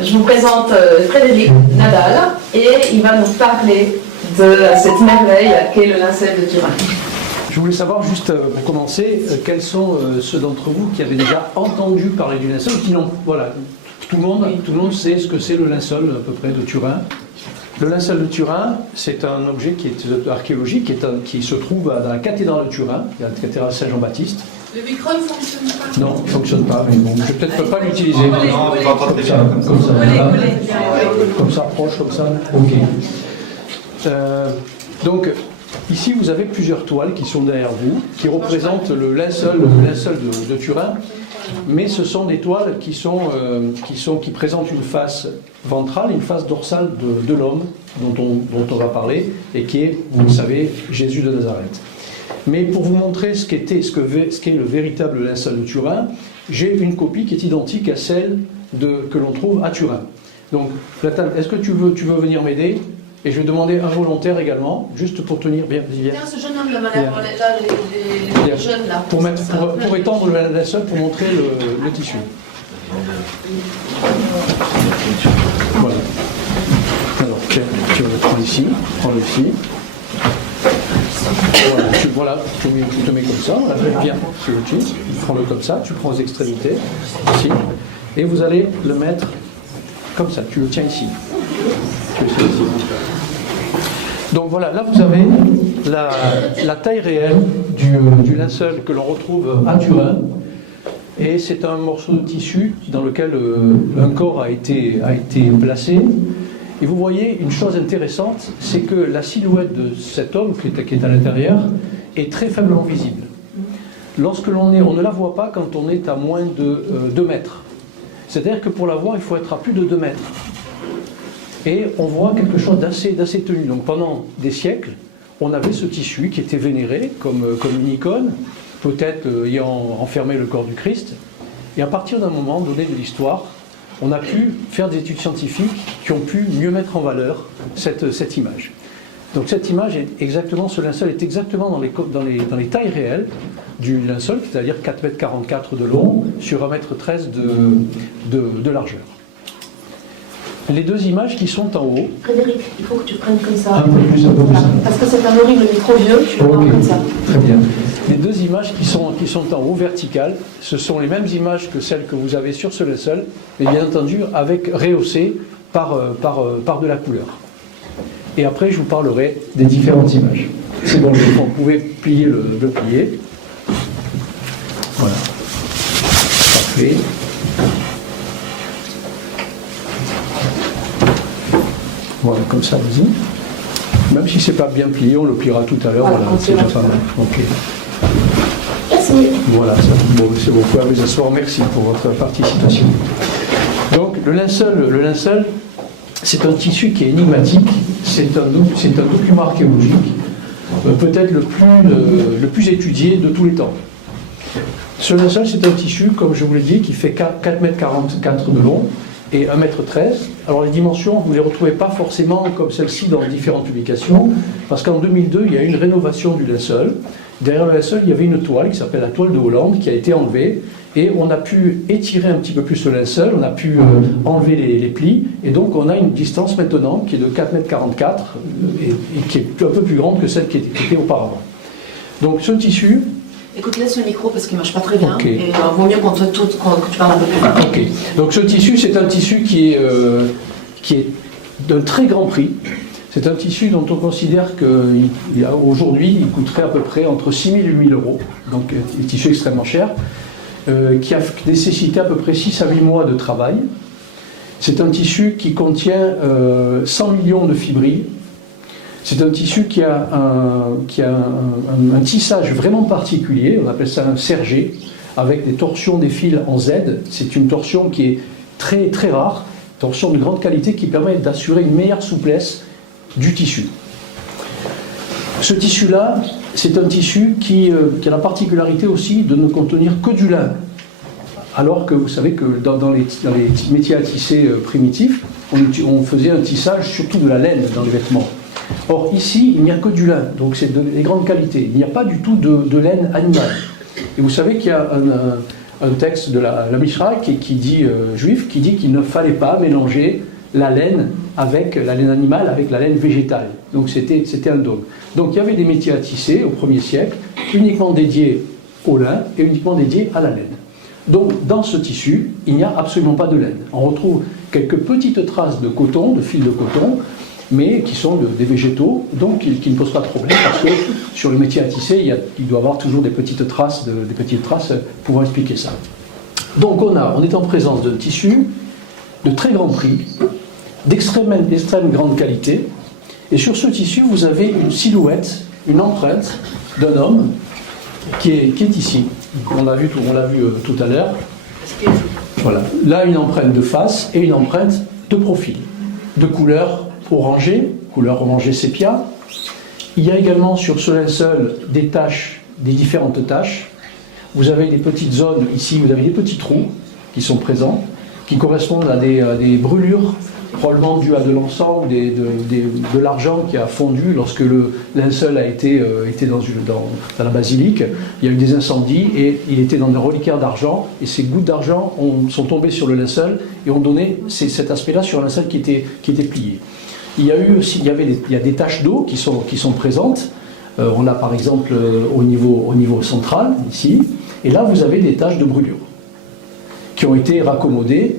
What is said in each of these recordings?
Je vous présente Frédéric Nadal et il va nous parler de cette merveille qu'est le lincel de Turin. Je voulais savoir, juste pour commencer, quels sont ceux d'entre vous qui avaient déjà entendu parler du linceul, ou qui n'ont. Voilà, tout le monde sait ce que c'est le linceul, à peu près, de Turin. Le linceul de Turin, c'est un objet qui est archéologique, qui se trouve dans la cathédrale de Turin, la cathédrale Saint-Jean-Baptiste. Le micro ne fonctionne pas. Non, il ne fonctionne pas, mais bon, je peut-être peux pas l'utiliser. Non, on ne va pas Comme ça, proche, comme ça. Ok. Donc, ici, vous avez plusieurs toiles qui sont derrière vous, qui représentent le linceul de Turin, mais ce sont des toiles qui présentent une face ventrale et une face dorsale de l'homme dont on va parler, et qui est, vous le savez, Jésus de Nazareth. Mais pour vous montrer ce qu'est le véritable linceul de Turin, j'ai une copie qui est identique à celle que l'on trouve à Turin. Donc, est-ce que tu veux venir m'aider? Et je vais demander un volontaire également, juste pour tenir bien. Tiens, ce jeune homme là, les jeunes là. Pour étendre le linceul, pour montrer le tissu. Voilà. Alors, tiens, tu vas le prendre ici, prends-le ici. Voilà, tu te mets comme ça, voilà, bien, prends-le comme ça, tu prends les extrémités, ici, et vous allez le mettre comme ça, tu le tiens ici. Donc voilà, là vous avez la taille réelle du linceul que l'on retrouve à Turin, et c'est un morceau de tissu dans lequel un corps a été placé. Et vous voyez une chose intéressante, c'est que la silhouette de cet homme qui est à l'intérieur est très faiblement visible. Lorsque on ne la voit pas quand on est à moins de 2 mètres. C'est-à-dire que pour la voir, il faut être à plus de 2 mètres. Et on voit quelque chose d'assez tenu. Donc pendant des siècles, on avait ce tissu qui était vénéré comme une icône, peut-être ayant enfermé le corps du Christ. Et à partir d'un moment donné de l'histoire, on a pu faire des études scientifiques qui ont pu mieux mettre en valeur cette image. Donc cette image est exactement, ce linceul est exactement dans les tailles réelles du linceul, c'est-à-dire 4,44 m de long sur 1,13 m de largeur. Les deux images qui sont en haut. Frédéric, il faut que tu prennes comme ça. Un peu plus. Parce que c'est un horrible micro vieux, tu le prends comme ça. Très bien. Les deux images qui sont en haut, verticales, ce sont les mêmes images que celles que vous avez sur ce linceul, mais bien entendu rehaussées par de la couleur. Et après, je vous parlerai des différentes images. C'est bon, vous pouvez plier le plier. Voilà. Parfait. Voilà, comme ça, vas-y. Même si c'est pas bien plié, on le pliera tout à l'heure. Voilà, c'est tout ça. Ok. Merci. Voilà, c'est bon, vous pouvez vous asseoir. Merci pour votre participation. Donc, le linceul, c'est un tissu qui est énigmatique. C'est un document archéologique, peut-être le plus étudié de tous les temps. Ce linceul, c'est un tissu, comme je vous l'ai dit, qui fait 4,44 m de long et 1,13 m. Alors les dimensions, vous ne les retrouvez pas forcément comme celle-ci dans différentes publications, parce qu'en 2002, il y a eu une rénovation du linceul. Derrière le linceul, il y avait une toile qui s'appelle la toile de Hollande, qui a été enlevée, et on a pu étirer un petit peu plus le linceul, on a pu enlever les plis, et donc on a une distance maintenant qui est de 4,44 m et qui est un peu plus grande que celle qui était auparavant. Donc ce tissu... Écoute, laisse le micro parce qu'il ne marche pas très bien. Okay. Et vaut mieux que tu parles un peu plus vite. Ok. Donc ce tissu, c'est un tissu qui est d'un très grand prix. C'est un tissu dont on considère qu'aujourd'hui, il coûterait à peu près entre 6 000 et 8 000 euros. Donc un tissu extrêmement cher, qui a nécessité à peu près 6 à 8 mois de travail. C'est un tissu qui contient 100 millions de fibrilles. C'est un tissu qui a un tissage vraiment particulier, on appelle ça un sergé, avec des torsions des fils en Z. C'est une torsion qui est très, très rare, torsion de grande qualité qui permet d'assurer une meilleure souplesse du tissu. Ce tissu-là, c'est un tissu qui a la particularité aussi de ne contenir que du lin. Alors que vous savez que dans les métiers à tisser primitifs, on faisait un tissage surtout de la laine dans les vêtements. Or ici, il n'y a que du lin, donc c'est de grande qualité. Il n'y a pas du tout de laine animale. Et vous savez qu'il y a un texte de la Mishra qui dit, juif, qui dit qu'il ne fallait pas mélanger la laine animale avec la laine végétale. Donc c'était un dogme. Donc il y avait des métiers à tisser au 1er siècle, uniquement dédiés au lin et uniquement dédiés à la laine. Donc dans ce tissu, il n'y a absolument pas de laine. On retrouve quelques petites traces de coton, de fils de coton, mais qui sont des végétaux, donc qui ne posent pas de problème, parce que sur le métier à tisser, il doit y avoir toujours des petites traces pouvant expliquer ça. Donc on est en présence d'un tissu de très grand prix, d'extrême grande qualité, et sur ce tissu, vous avez une silhouette, une empreinte d'un homme qui est ici. On l'a vu tout à l'heure. Voilà. Là, une empreinte de face et une empreinte de profil, de couleur orangée, couleur orangée sépia. Il y a également sur ce linceul des taches, des différentes taches. Vous avez des petites zones ici, vous avez des petits trous qui sont présents, qui correspondent à des brûlures, probablement dues à de l'encens ou de l'argent qui a fondu lorsque le linceul a été dans la basilique. Il y a eu des incendies et il était dans des reliquaires d'argent, et ces gouttes d'argent sont tombées sur le linceul et ont donné cet aspect-là sur un linceul qui était plié. Il y a des taches d'eau qui sont présentes. On a par exemple au niveau central, ici, et là vous avez des taches de brûlure qui ont été raccommodées,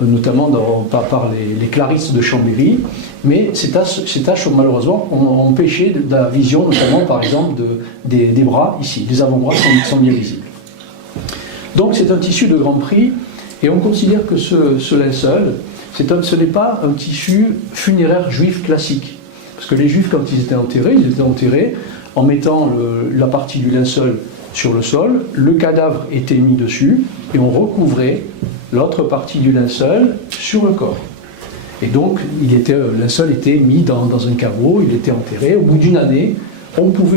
notamment par les clarisses de Chambéry, mais ces taches malheureusement ont empêché de la vision, notamment par exemple des bras ici. Les avant-bras sont bien visibles. Donc c'est un tissu de grand prix, et on considère que ce linceul, ce n'est pas un tissu funéraire juif classique. Parce que les juifs, quand ils étaient enterrés en mettant la partie du linceul sur le sol, le cadavre était mis dessus, et on recouvrait l'autre partie du linceul sur le corps. Et donc, le linceul était mis dans un caveau, il était enterré. Au bout d'une année,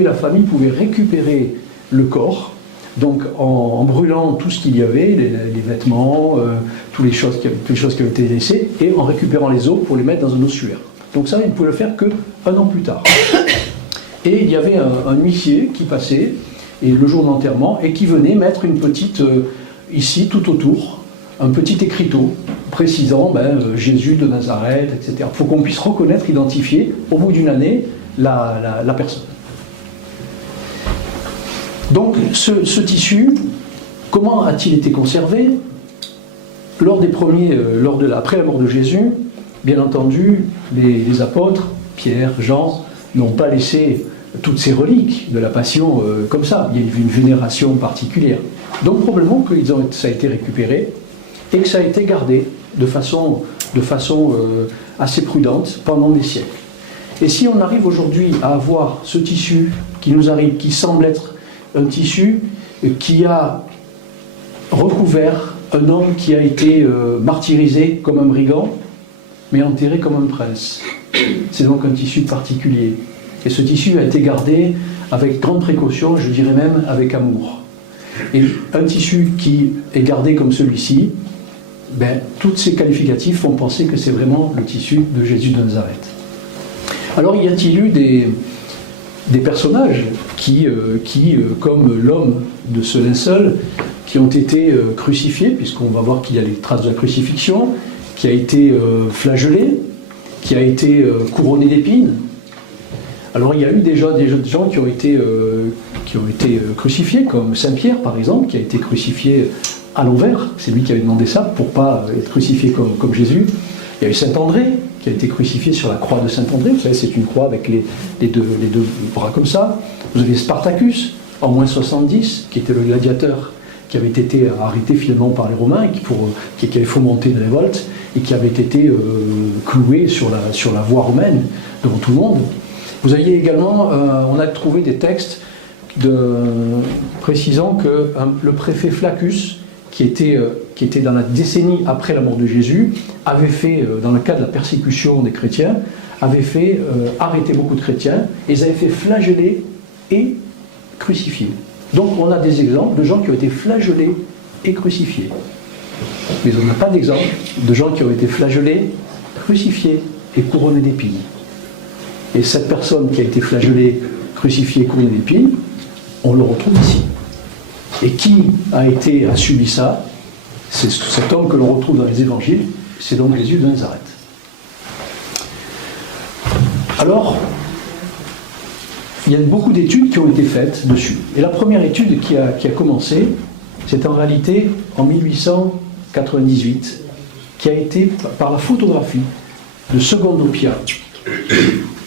la famille pouvait récupérer le corps, donc en brûlant tout ce qu'il y avait, les vêtements, toutes les choses qui avaient été laissées, et en récupérant les os pour les mettre dans un ossuaire. Donc ça, il ne pouvait le faire qu'1 an plus tard. Et il y avait un huissier qui passait, et le jour d'enterrement, et qui venait mettre une petite, ici, tout autour, un petit écriteau précisant Jésus de Nazareth, etc. Il faut qu'on puisse reconnaître, identifier, au bout d'une année, la personne. Donc, ce tissu, comment a-t-il été conservé? Après la mort de Jésus, bien entendu, les apôtres, Pierre, Jean, n'ont pas laissé toutes ces reliques de la Passion comme ça. Il y a une vénération particulière. Donc, probablement que ça a été récupéré et que ça a été gardé de façon assez prudente pendant des siècles. Et si on arrive aujourd'hui à avoir ce tissu qui semble être un tissu qui a recouvert un homme qui a été martyrisé comme un brigand, mais enterré comme un prince. C'est donc un tissu particulier. Et ce tissu a été gardé avec grande précaution, je dirais même avec amour. Et un tissu qui est gardé comme celui-ci, tous ces qualificatifs font penser que c'est vraiment le tissu de Jésus de Nazareth. Alors y a-t-il eu des personnages qui, comme l'homme de ce linceul, qui ont été crucifiés, puisqu'on va voir qu'il y a les traces de la crucifixion, qui a été flagellé, qui a été couronné d'épines. Alors il y a eu des gens qui ont été crucifiés, comme Saint Pierre par exemple, qui a été crucifié à l'envers, c'est lui qui avait demandé ça pour ne pas être crucifié comme Jésus. Il y a eu Saint André, qui a été crucifié sur la croix de Saint André, vous savez, c'est une croix avec les deux bras comme ça. Vous avez Spartacus, en moins 70, qui était le gladiateur, qui avait été arrêté finalement par les Romains, qui avait fomenté une révolte, et qui avait été cloué sur la voie romaine, devant tout le monde. Vous aviez également, on a trouvé des textes précisant que le préfet Flaccus, qui était dans la décennie après la mort de Jésus, avait fait, dans le cadre de la persécution des chrétiens, avait fait arrêter beaucoup de chrétiens, et ils avaient fait flageller et crucifier. Donc on a des exemples de gens qui ont été flagellés et crucifiés. Mais on n'a pas d'exemple de gens qui ont été flagellés, crucifiés et couronnés d'épines. Et cette personne qui a été flagellée, crucifiée, couronnée d'épines, on le retrouve ici. Et qui a subi ça? C'est cet homme que l'on retrouve dans les évangiles, c'est donc Jésus de Nazareth. Alors, il y a beaucoup d'études qui ont été faites dessus. Et la première étude qui a commencé, c'est en réalité en 1898, qui a été par la photographie de Secondo Pia,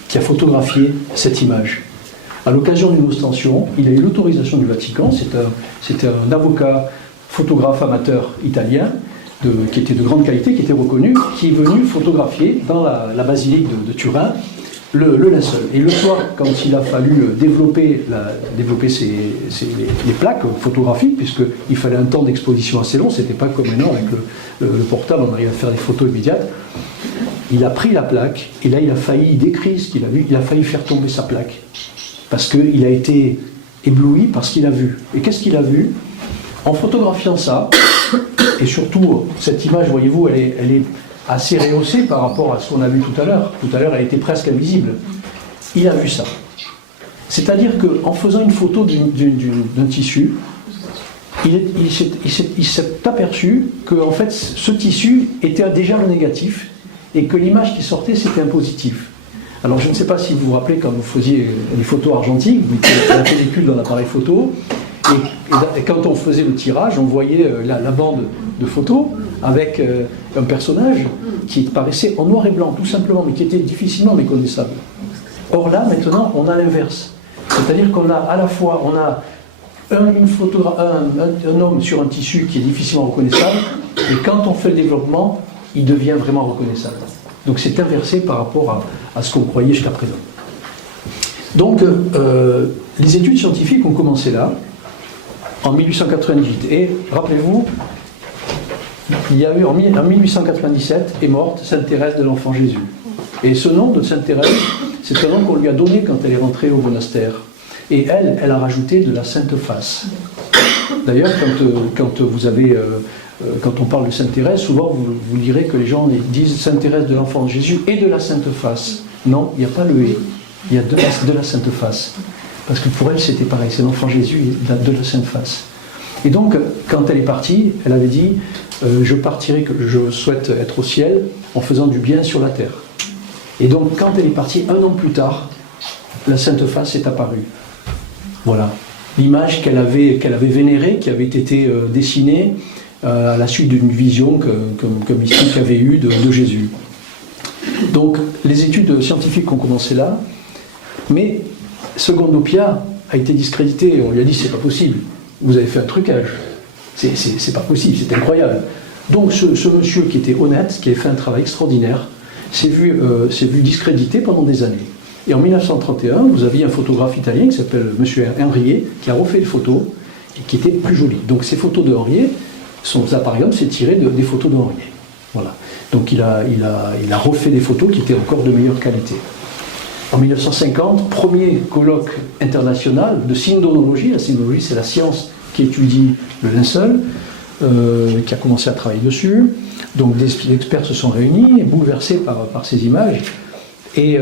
qui a photographié cette image. À l'occasion d'une ostension, il a eu l'autorisation du Vatican, c'était un avocat, photographe amateur italien, qui était de grande qualité, qui était reconnu, qui est venu photographier dans la basilique de Turin le linceul. Et le soir, quand il a fallu développer les plaques photographiques, puisqu'il fallait un temps d'exposition assez long, c'était pas comme maintenant avec le portable, on arrive à faire des photos immédiates, il a pris la plaque, et là il a failli décrire ce qu'il a vu, il a failli faire tomber sa plaque, parce qu'il a été ébloui par ce qu'il a vu. Et qu'est-ce qu'il a vu? En photographiant ça, et surtout cette image, voyez-vous, elle est assez rehaussée par rapport à ce qu'on a vu tout à l'heure. Tout à l'heure, elle était presque invisible. Il a vu ça. C'est-à-dire qu'en faisant une photo d'un tissu, il s'est aperçu que en fait, ce tissu était déjà le négatif et que l'image qui sortait, c'était un positif. Alors je ne sais pas si vous vous rappelez quand vous faisiez les photos argentiques, vous mettez la pellicule dans l'appareil photo, et quand on faisait le tirage, on voyait la bande de photos avec un personnage qui paraissait en noir et blanc, tout simplement, mais qui était difficilement méconnaissable. Or là, maintenant, on a l'inverse. C'est-à-dire qu'on a à la fois un homme sur un tissu qui est difficilement reconnaissable, et quand on fait le développement, il devient vraiment reconnaissable. Donc c'est inversé par rapport à ce qu'on croyait jusqu'à présent. Donc, les études scientifiques ont commencé là, en 1898. Et rappelez-vous, il y a eu en 1897 est morte Sainte Thérèse de l'Enfant Jésus. Et ce nom de Sainte Thérèse, c'est un nom qu'on lui a donné quand elle est rentrée au monastère. Et elle a rajouté de la Sainte Face. D'ailleurs, quand on parle de Sainte Thérèse, souvent vous direz que les gens disent Sainte Thérèse de l'Enfant Jésus et de la Sainte Face. Non, il n'y a pas le et. Il y a de la Sainte Face. Parce que pour elle, c'était pareil, c'est l'Enfant Jésus de la Sainte Face. Et donc, quand elle est partie, elle avait dit je souhaite être au ciel en faisant du bien sur la terre. Et donc, quand elle est partie, 1 an plus tard, la Sainte Face est apparue. Voilà. L'image qu'elle avait vénérée, qui avait été dessinée à la suite d'une vision que Mystique avait eue de Jésus. Donc, les études scientifiques ont commencé là, mais Secondo Pia a été discrédité. On lui a dit c'est pas possible, vous avez fait un trucage, c'est pas possible, c'est incroyable. Donc ce monsieur qui était honnête, qui avait fait un travail extraordinaire, s'est vu discrédité pendant des années. Et en 1931, vous aviez un photographe italien qui s'appelle monsieur Henriet, qui a refait les photos et qui étaient plus jolies. Donc ces photos de Henriet, ça par exemple, c'est tiré des photos de Henriet. Voilà. Donc il a refait des photos qui étaient encore de meilleure qualité. En 1950, premier colloque international de syndronologie. La syndronologie, c'est la science qui étudie le linceul, qui a commencé à travailler dessus. Donc des experts se sont réunis, bouleversés par ces images. Et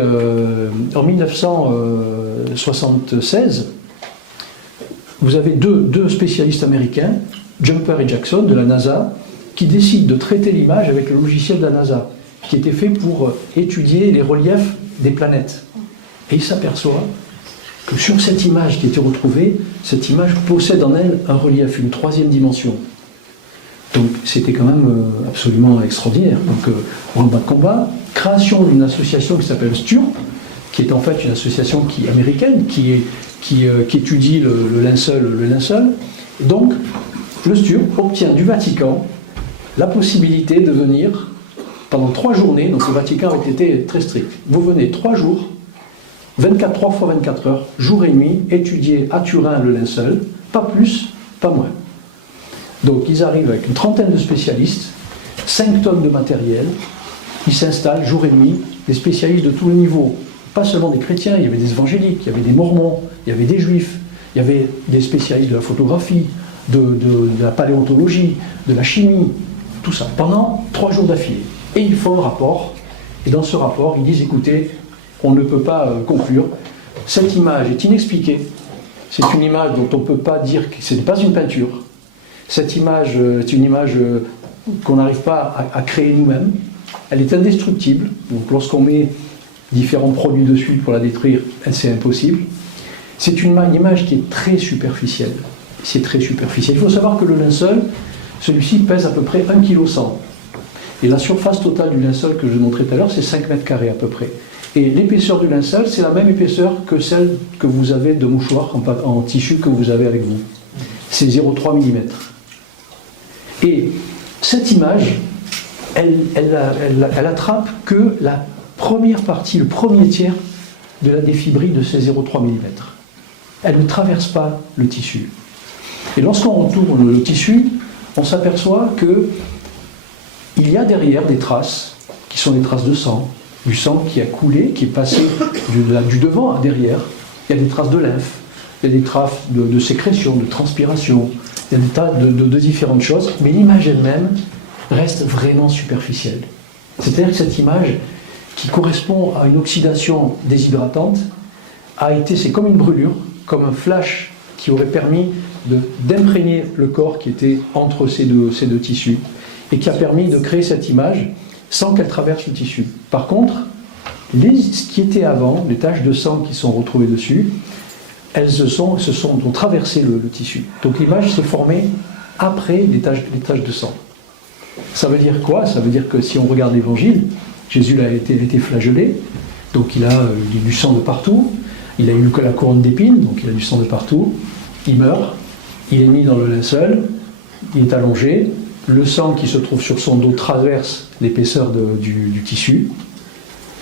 en 1976, vous avez deux spécialistes américains, Jumper et Jackson, de la NASA, qui décident de traiter l'image avec le logiciel de la NASA, qui était fait pour étudier les reliefs des planètes. Et il s'aperçoit que sur cette image qui était retrouvée, cette image possède en elle un relief, une 3e dimension. Donc c'était quand même absolument extraordinaire. Donc branle-bas de combat, création d'une association qui s'appelle STURP, qui est en fait une association américaine qui étudie le linceul. Et donc le STURP obtient du Vatican la possibilité de venir pendant 3 journées, donc le Vatican avait été très strict. Vous venez 3 jours, 3 fois 24 heures, jour et nuit, étudier à Turin le linceul, pas plus, pas moins. Donc ils arrivent avec une 30aine de spécialistes, 5 tonnes de matériel, ils s'installent jour et nuit, des spécialistes de tous les niveaux, pas seulement des chrétiens, il y avait des évangéliques, il y avait des mormons, il y avait des juifs, il y avait des spécialistes de la photographie, de la paléontologie, de la chimie, tout ça, pendant 3 jours d'affilée. Et ils font un rapport, et dans ce rapport, ils disent, écoutez, on ne peut pas conclure, cette image est inexpliquée, c'est une image dont on ne peut pas dire que ce n'est pas une peinture. Cette image est une image qu'on n'arrive pas à créer nous-mêmes. Elle est indestructible, donc lorsqu'on met différents produits dessus pour la détruire, c'est impossible. C'est une image qui est très superficielle. C'est très superficiel. Il faut savoir que le linceul, celui-ci pèse à peu près 1,1 kg. Et la surface totale du linceul que je montrais tout à l'heure, c'est 5 mètres carrés à peu près. Et l'épaisseur du linceul, c'est la même épaisseur que celle que vous avez de mouchoir en tissu que vous avez avec vous. C'est 0,3 mm. Et cette image, elle attrape que la première partie, le premier tiers des fibrilles de ces 0,3 mm. Elle ne traverse pas le tissu. Et lorsqu'on retourne le tissu, on s'aperçoit qu'il y a derrière des traces, qui sont des traces de sang, du sang qui a coulé, qui est passé du devant à derrière. Il y a des traces de lymphe, il y a des traces de sécrétion, de transpiration, il y a des tas de différentes choses, mais l'image elle-même reste vraiment superficielle. C'est-à-dire que cette image, qui correspond à une oxydation déshydratante, c'est comme une brûlure, comme un flash qui aurait permis d'imprégner le corps qui était entre ces deux tissus et qui a permis de créer cette image sans qu'elle traverse le tissu. Par contre, ce qui était avant, les taches de sang qui sont retrouvées dessus, elles ont traversé le tissu. Donc l'image s'est formée après les taches de sang. Ça veut dire quoi? Ça veut dire que si on regarde l'Évangile, Jésus a été flagellé, donc il a eu du sang de partout, il a eu la couronne d'épines, donc il a du sang de partout, il meurt, il est mis dans le linceul, il est allongé, le sang qui se trouve sur son dos traverse l'épaisseur du tissu,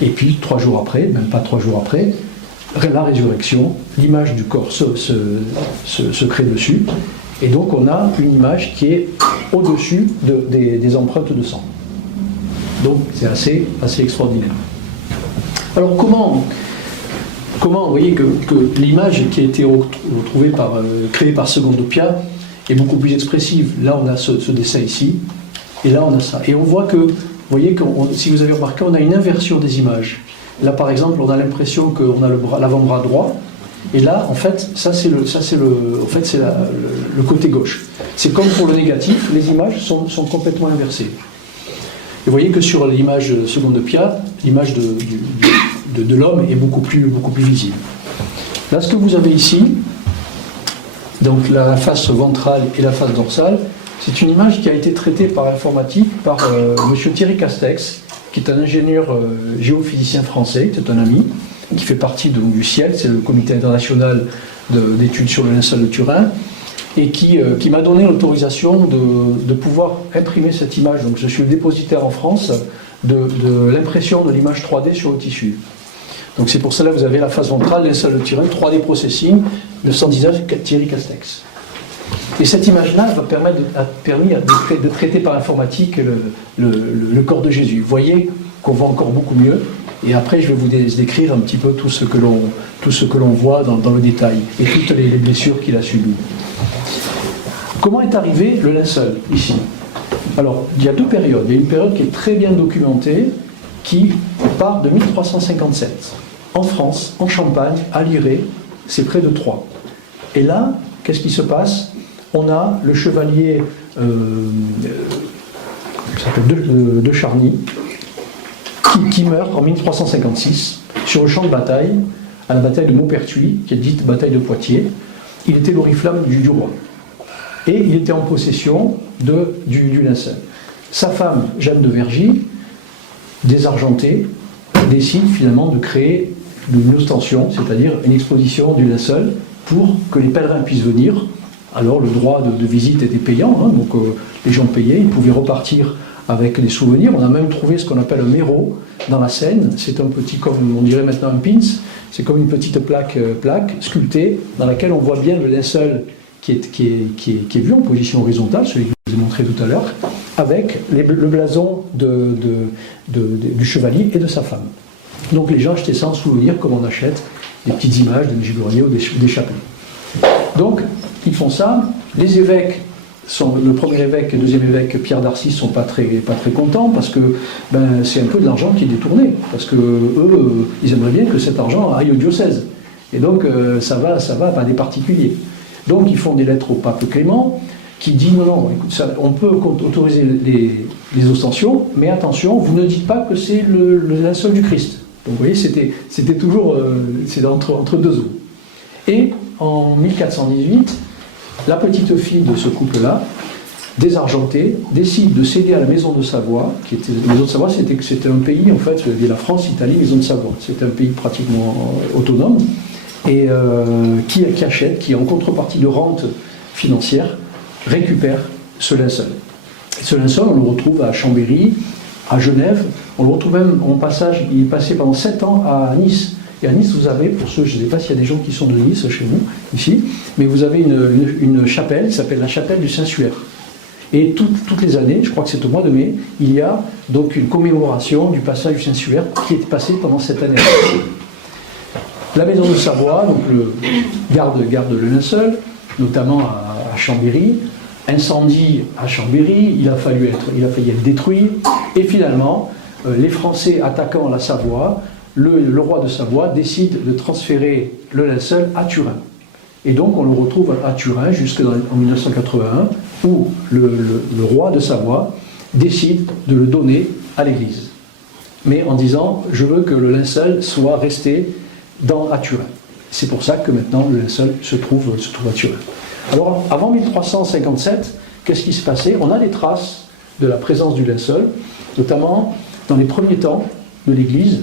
et puis 3 jours après, même pas 3 jours après, la résurrection, l'image du corps se crée dessus, et donc on a une image qui est au-dessus des empreintes de sang. Donc c'est assez extraordinaire. Alors comment vous voyez que l'image qui a été créée par Secondo Pia est beaucoup plus expressive. Là on a ce dessin ici, et là on a ça. Et on voit que, vous voyez, si vous avez remarqué, on a une inversion des images. Là par exemple, on a l'impression qu'on a l'avant-bras droit, et là en fait, c'est le côté gauche. C'est comme pour le négatif, les images sont complètement inversées. Et vous voyez que sur l'image Secondo Pia, l'image de l'homme est beaucoup plus visible. Là, ce que vous avez ici, donc la face ventrale et la face dorsale, c'est une image qui a été traitée par informatique par M. Thierry Castex, qui est un ingénieur géophysicien français, qui est un ami, qui fait partie du CIEL, c'est le comité international d'études sur le linceul de Turin, et qui m'a donné l'autorisation de pouvoir imprimer cette image. Donc je suis le dépositaire en France de l'impression de l'image 3D sur le tissu. Donc c'est pour cela que vous avez la face ventrale, linceul de Turin, 3D Processing, 919 Thierry Castex. Et cette image-là a permis de traiter par informatique le corps de Jésus. Vous voyez qu'on voit encore beaucoup mieux. Et après, je vais vous décrire un petit peu tout ce que l'on voit dans le détail et toutes les blessures qu'il a subies. Comment est arrivé le linceul ici? Alors, il y a 2 périodes. Il y a une période qui est très bien documentée, qui part de 1357. En France, en Champagne, à Liré, c'est près de Troyes. Et là, qu'est-ce qui se passe? On a le chevalier de Charny, qui meurt en 1356 sur le champ de bataille, à la bataille de Maupertuis, qui est dite bataille de Poitiers. Il était l'oriflamme du roi. Et il était en possession du linceul. Sa femme, Jeanne de Vergy, désargentée, décide finalement de créer une ostension, c'est-à-dire une exposition du linceul, pour que les pèlerins puissent venir. Alors le droit de visite était payant, donc les gens payaient, ils pouvaient repartir avec des souvenirs. On a même trouvé ce qu'on appelle un méro dans la Seine. C'est un petit, comme on dirait maintenant un pins, c'est comme une petite plaque sculptée dans laquelle on voit bien le linceul qui est vu en position horizontale, celui que je vous ai montré tout à l'heure, avec le blason du chevalier et de sa femme. Donc les gens achetaient ça en souvenir, comme on achète des petites images de gigourier ou des chapelets. Donc ils font ça. Les évêques, le premier évêque et le deuxième évêque, Pierre d'Arcis, ne sont pas très contents parce que c'est un peu de l'argent qui est détourné. Parce que eux, ils aimeraient bien que cet argent aille au diocèse. Et donc, ça va à des particuliers. Donc, ils font des lettres au pape Clément, qui dit non, écoute, on peut autoriser les ostensions, mais attention, vous ne dites pas que c'est le linceul du Christ. Donc, vous voyez, c'était toujours entre deux eaux. Et en 1418, la petite fille de ce couple-là, désargentée, décide de céder à la Maison de Savoie, la Maison de Savoie, c'était un pays, en fait, il y avait la France, l'Italie, Maison de Savoie. C'était un pays pratiquement autonome, et qui achète, qui en contrepartie de rente financière, récupère ce linceul. Et ce linceul, on le retrouve à Chambéry, à Genève, on le retrouve même en passage, il est passé pendant 7 ans à Nice. Et à Nice, vous avez, pour ceux, je ne sais pas s'il y a des gens qui sont de Nice chez vous, ici, mais vous avez une chapelle qui s'appelle la chapelle du Saint-Suaire. Et toutes les années, je crois que c'est au mois de mai, il y a donc une commémoration du passage du Saint-Suaire qui est passé pendant cette année. La Maison de Savoie, donc garde le linceul, notamment à Chambéry. Incendie à Chambéry, il a failli être détruit. Et finalement, les Français attaquant la Savoie, le roi de Savoie décide de transférer le linceul à Turin. Et donc on le retrouve à Turin jusqu'en 1981, où le roi de Savoie décide de le donner à l'Église. Mais en disant, je veux que le linceul soit resté à Turin. C'est pour ça que maintenant le linceul se trouve à Turin. Alors, avant 1357, qu'est-ce qui se passait? On a des traces de la présence du linceul, notamment dans les premiers temps de l'Église.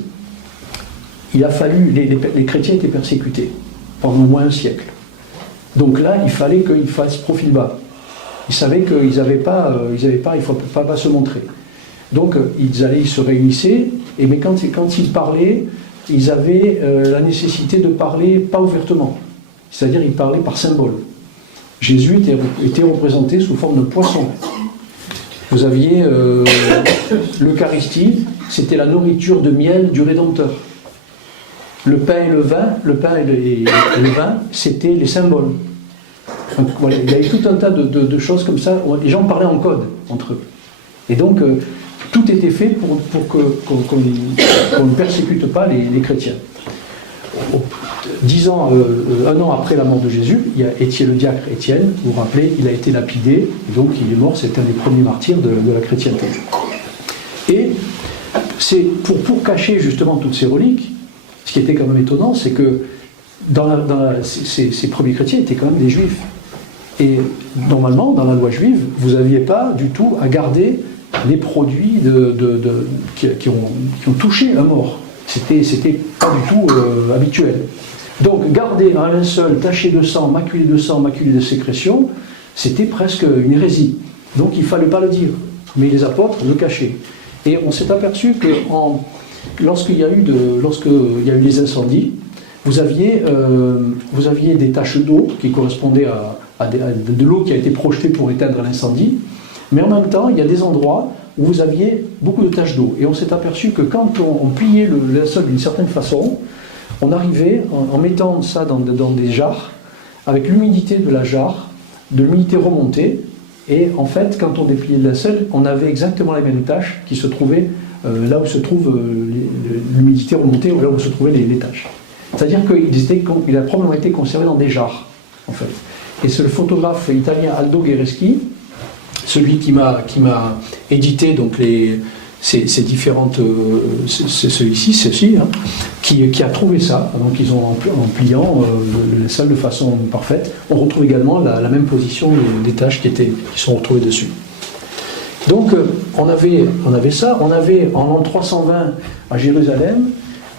Il a fallu, les chrétiens étaient persécutés pendant au moins un siècle. Donc là, il fallait qu'ils fassent profil bas. Ils savaient qu'ils n'avaient pas, il ne faut pas se montrer. Donc ils se réunissaient, mais quand ils parlaient, ils avaient la nécessité de parler pas ouvertement. C'est-à-dire ils parlaient par symbole. Jésus était représenté sous forme de poisson. Vous aviez l'Eucharistie, c'était la nourriture de miel du Rédempteur. Le pain et le vin, c'était les symboles. Donc, voilà, il y avait tout un tas de choses comme ça. Les gens parlaient en code entre eux. Et donc, tout était fait pour qu'on ne persécute pas les chrétiens. 10 ans, 1 an après la mort de Jésus, il y a le diacre Étienne, vous vous rappelez, il a été lapidé, et donc il est mort, c'est un des premiers martyrs de la chrétienté. Et c'est pour cacher justement toutes ces reliques, ce qui était quand même étonnant, c'est que ces premiers chrétiens étaient quand même des juifs. Et normalement, dans la loi juive, vous n'aviez pas du tout à garder les produits qui ont touché un mort. C'était pas du tout habituel. Donc garder un linceul taché de sang, maculé de sécrétion, c'était presque une hérésie. Donc il ne fallait pas le dire. Mais les apôtres le cachaient. Et on s'est aperçu que lorsqu'il y a eu des incendies, vous aviez des taches d'eau qui correspondaient à de l'eau qui a été projetée pour éteindre l'incendie, mais en même temps, il y a des endroits où vous aviez beaucoup de taches d'eau. Et on s'est aperçu que quand on pliait le linceul d'une certaine façon, on arrivait, en mettant ça dans des jarres, avec l'humidité de la jarre, de l'humidité remontée, et en fait, quand on dépliait le linceul, on avait exactement les mêmes taches qui se trouvaient là où se trouve l'humidité remontée, ou là où se trouvaient les taches. C'est-à-dire qu'il a probablement été conservé dans des jarres, en fait. Et c'est le photographe italien Aldo Guereschi, celui qui m'a édité donc ces différentes, ceci, hein, qui a trouvé ça. Donc ils ont en pliant le linceul de façon parfaite. On retrouve également la même position des taches qui sont retrouvées dessus. Donc on avait ça. On avait en l'an 320 à Jérusalem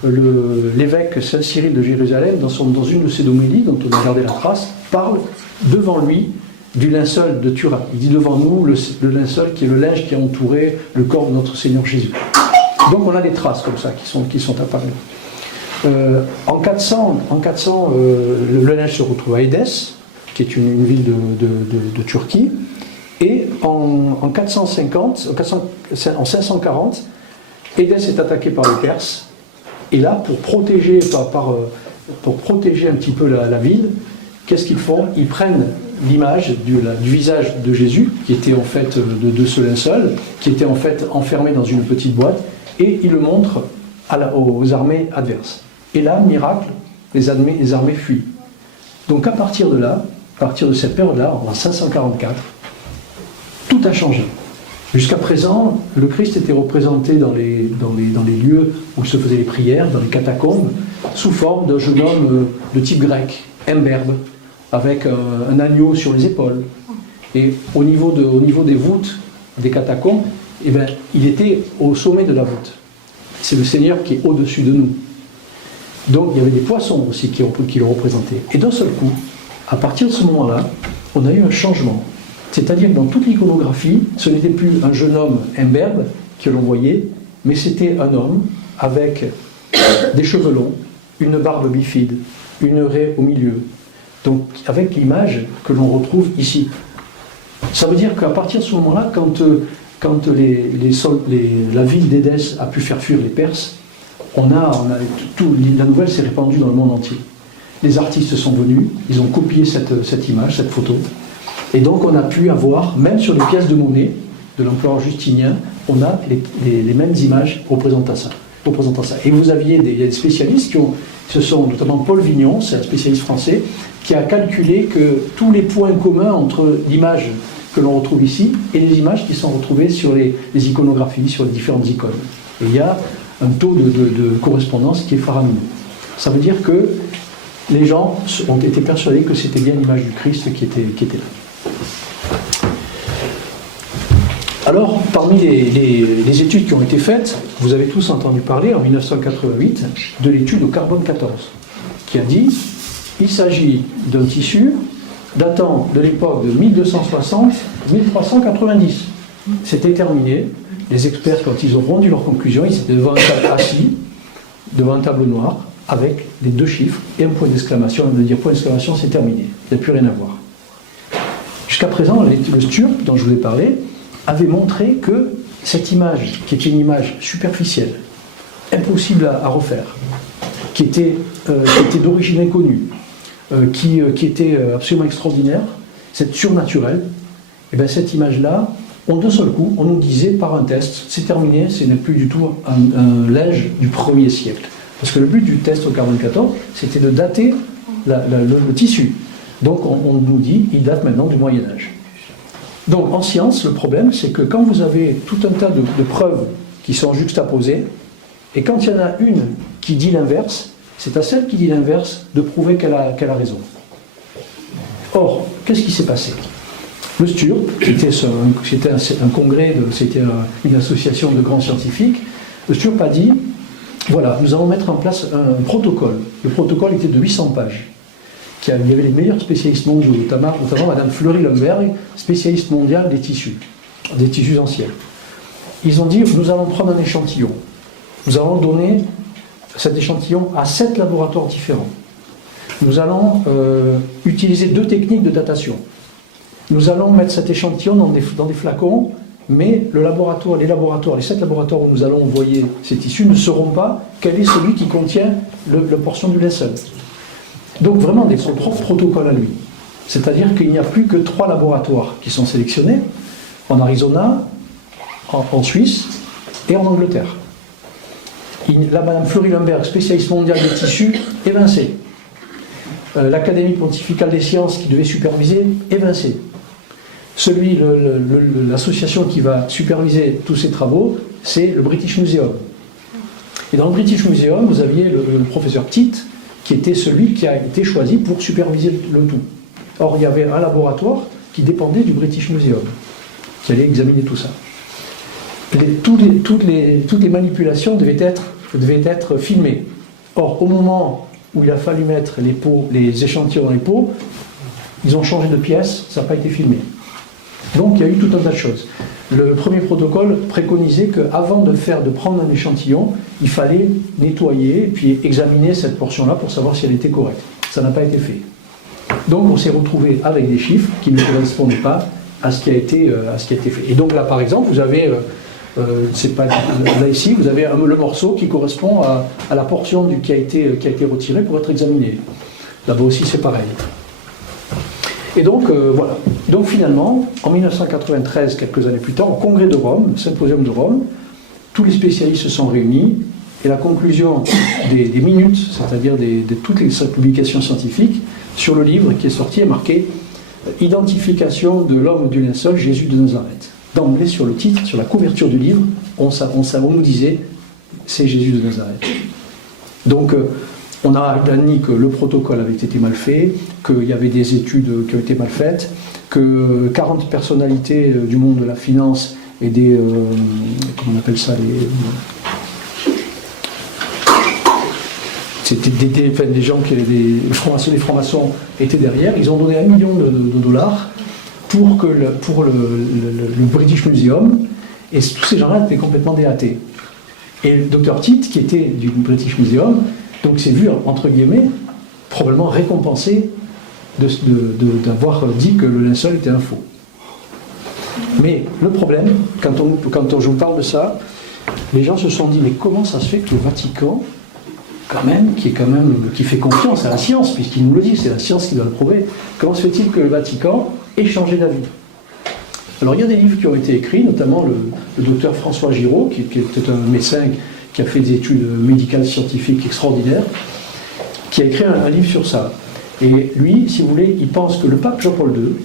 l'évêque Saint Cyril de Jérusalem, dans une de ses homélies, dont on a gardé la trace, parle devant lui du linceul de Turin. Il dit devant nous le linceul qui est le linge qui a entouré le corps de notre Seigneur Jésus. Donc on a des traces comme ça qui sont apparues. En 400, le linge se retrouve à Édesse, qui est une ville de Turquie, et en 540, Édesse est attaquée par les Perses, et là, pour protéger un petit peu la ville, qu'est-ce qu'ils font? Ils prennent l'image du visage de Jésus, qui était en fait de ce linceul, qui était en fait enfermé dans une petite boîte, et ils le montrent aux armées adverses. Et là, miracle, les armées fuient. Donc à partir de là, à partir de cette période-là, en 544, tout a changé. Jusqu'à présent, le Christ était représenté dans les lieux où se faisaient les prières, dans les catacombes, sous forme d'un jeune homme de type grec, imberbe, avec un agneau sur les épaules. Et au niveau des voûtes des catacombes, eh bien, il était au sommet de la voûte. C'est le Seigneur qui est au-dessus de nous. Donc il y avait des poissons aussi qui le représentaient. Et d'un seul coup, à partir de ce moment-là, on a eu un changement. C'est-à-dire que dans toute l'iconographie, ce n'était plus un jeune homme imberbe que l'on voyait, mais c'était un homme avec des cheveux longs, une barbe bifide, une raie au milieu. Donc avec l'image que l'on retrouve ici. Ça veut dire qu'à partir de ce moment-là, quand la ville d'Édesse a pu faire fuir les Perses, la nouvelle s'est répandue dans le monde entier. Les artistes sont venus, ils ont copié cette image, cette photo, et donc on a pu avoir, même sur les pièces de monnaie de l'empereur Justinien, on a les mêmes images représentant ça. Et il y a des spécialistes ce sont notamment Paul Vignon, c'est un spécialiste français, qui a calculé que tous les points communs entre l'image que l'on retrouve ici et les images qui sont retrouvées sur les iconographies, sur les différentes icônes. Et il y a un taux de correspondance qui est faramineux. Ça veut dire que les gens ont été persuadés que c'était bien l'image du Christ qui était là. Alors, parmi les études qui ont été faites, vous avez tous entendu parler en 1988 de l'étude au carbone 14, qui a dit qu'il s'agit d'un tissu datant de l'époque de 1260-1390. C'était terminé. Les experts, quand ils ont rendu leurs conclusions, ils étaient devant un tableau assis, devant un tableau noir, avec les deux chiffres et un point d'exclamation. On veut dire point d'exclamation, c'est terminé. Il n'y a plus rien à voir. Jusqu'à présent, le Sturp, dont je vous ai parlé, avait montré que cette image, qui était une image superficielle, impossible à refaire, qui était d'origine inconnue, qui était absolument extraordinaire, cette surnaturelle, et bien cette image-là, d'un seul coup, on nous disait par un test, c'est terminé, ce n'est plus du tout un linge du 1er siècle. Parce que le but du test au carbone 14, c'était de dater le tissu. Donc on nous dit, il date maintenant du Moyen-Âge. Donc en science, le problème, c'est que quand vous avez tout un tas de preuves qui sont juxtaposées, et quand il y en a une qui dit l'inverse, c'est à celle qui dit l'inverse de prouver qu'elle a raison. Or, qu'est-ce qui s'est passé ? Le Sturp, c'était un congrès, c'était une association de grands scientifiques, le Sturp a dit, voilà, nous allons mettre en place un protocole. Le protocole était de 800 pages. Il y avait les meilleurs spécialistes mondiaux, notamment Madame Fleury-Lumberg, spécialiste mondiale des tissus anciens. Ils ont dit, nous allons prendre un échantillon. Nous allons donner cet échantillon à 7 laboratoires différents. Nous allons utiliser 2 techniques de datation. Nous allons mettre cet échantillon dans des flacons, mais les 7 laboratoires où nous allons envoyer ces tissus ne sauront pas quel est celui qui contient la portion du linceul. Donc vraiment son propre protocole à lui. C'est-à-dire qu'il n'y a plus que 3 laboratoires qui sont sélectionnés, en Arizona, en Suisse et en Angleterre. La Madame Fleury-Lumberg, spécialiste mondiale des tissus, évincée. L'Académie pontificale des sciences qui devait superviser, évincée. L'association qui va superviser tous ces travaux, c'est le British Museum. Et dans le British Museum, vous aviez le professeur Titt, qui était celui qui a été choisi pour superviser le tout. Or, il y avait un laboratoire qui dépendait du British Museum, qui allait examiner tout ça. Toutes les manipulations devaient être filmées. Or, au moment où il a fallu mettre les échantillons dans les pots, ils ont changé de pièce, ça n'a pas été filmé. Donc, il y a eu tout un tas de choses. Le premier protocole préconisait qu'avant de prendre un échantillon, il fallait nettoyer et puis examiner cette portion-là pour savoir si elle était correcte. Ça n'a pas été fait. Donc on s'est retrouvé avec des chiffres qui ne correspondaient pas à ce qui a été fait. Et donc là, par exemple, vous avez, là ici, vous avez le morceau qui correspond à la portion qui a été retirée pour être examinée. Là-bas aussi, c'est pareil. Et donc, voilà. Donc finalement, en 1993, quelques années plus tard, au congrès de Rome, le symposium de Rome, tous les spécialistes se sont réunis et la conclusion des minutes, c'est-à-dire de toutes les publications scientifiques, sur le livre qui est sorti est marqué « Identification de l'homme du linceul, Jésus de Nazareth ». D'emblée, sur le titre, sur la couverture du livre, on nous disait « c'est Jésus de Nazareth ». Donc, on a admis que le protocole avait été mal fait, qu'il y avait des études qui ont été mal faites, que 40 personnalités du monde de la finance et des... comment on appelle ça, c'était des gens qui des francs-maçons étaient derrière. Ils ont donné $1 million pour le British Museum, et tous ces gens-là étaient complètement déathées. Et le docteur Titt, qui était du British Museum, donc s'est vu, entre guillemets, probablement récompensé d'avoir dit que le linceul était un faux. Mais le problème, quand je vous parle de ça, les gens se sont dit, mais comment ça se fait que le Vatican, qui fait confiance à la science, puisqu'il nous le dit, c'est la science qui doit le prouver, comment se fait-il que le Vatican ait changé d'avis? Alors il y a des livres qui ont été écrits, notamment le docteur François Giraud, qui était un médecin qui a fait des études médicales scientifiques extraordinaires, qui a écrit un livre sur ça. Et lui, si vous voulez, il pense que le pape Jean-Paul II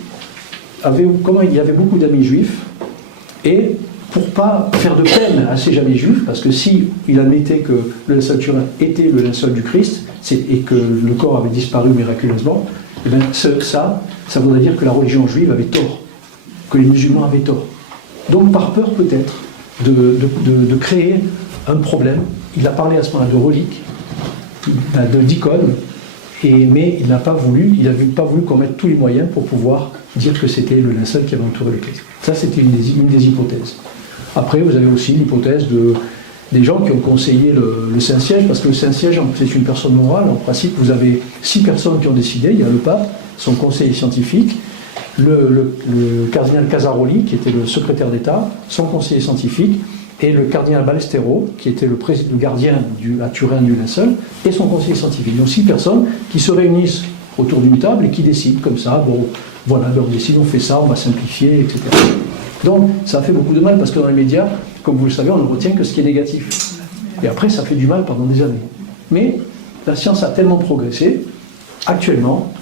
il avait beaucoup d'amis juifs, et pour ne pas faire de peine à ces amis juifs, parce que si il admettait que le linceul turin était le linceul du Christ, et que le corps avait disparu miraculeusement, et bien ça voudrait dire que la religion juive avait tort, que les musulmans avaient tort. Donc par peur peut-être de créer un problème, il a parlé à ce moment-là de reliques, d'icônes, mais il n'a pas voulu qu'on mette tous les moyens pour pouvoir dire que c'était le linceul qui avait entouré le Christ. Ça, c'était une des hypothèses. Après, vous avez aussi l'hypothèse des gens qui ont conseillé le Saint-Siège, parce que le Saint-Siège, c'est une personne morale. En principe, vous avez 6 personnes qui ont décidé. Il y a le pape, son conseiller scientifique, le cardinal Casaroli, qui était le secrétaire d'État, son conseiller scientifique, et le cardinal Ballestero, qui était le gardien à Turin du linceul, et son conseiller scientifique. Donc 6 personnes qui se réunissent autour d'une table et qui décident comme ça, bon, voilà, on décide, on fait ça, on va simplifier, etc. Donc ça a fait beaucoup de mal, parce que dans les médias, comme vous le savez, on ne retient que ce qui est négatif. Et après, ça fait du mal pendant des années. Mais la science a tellement progressé, actuellement,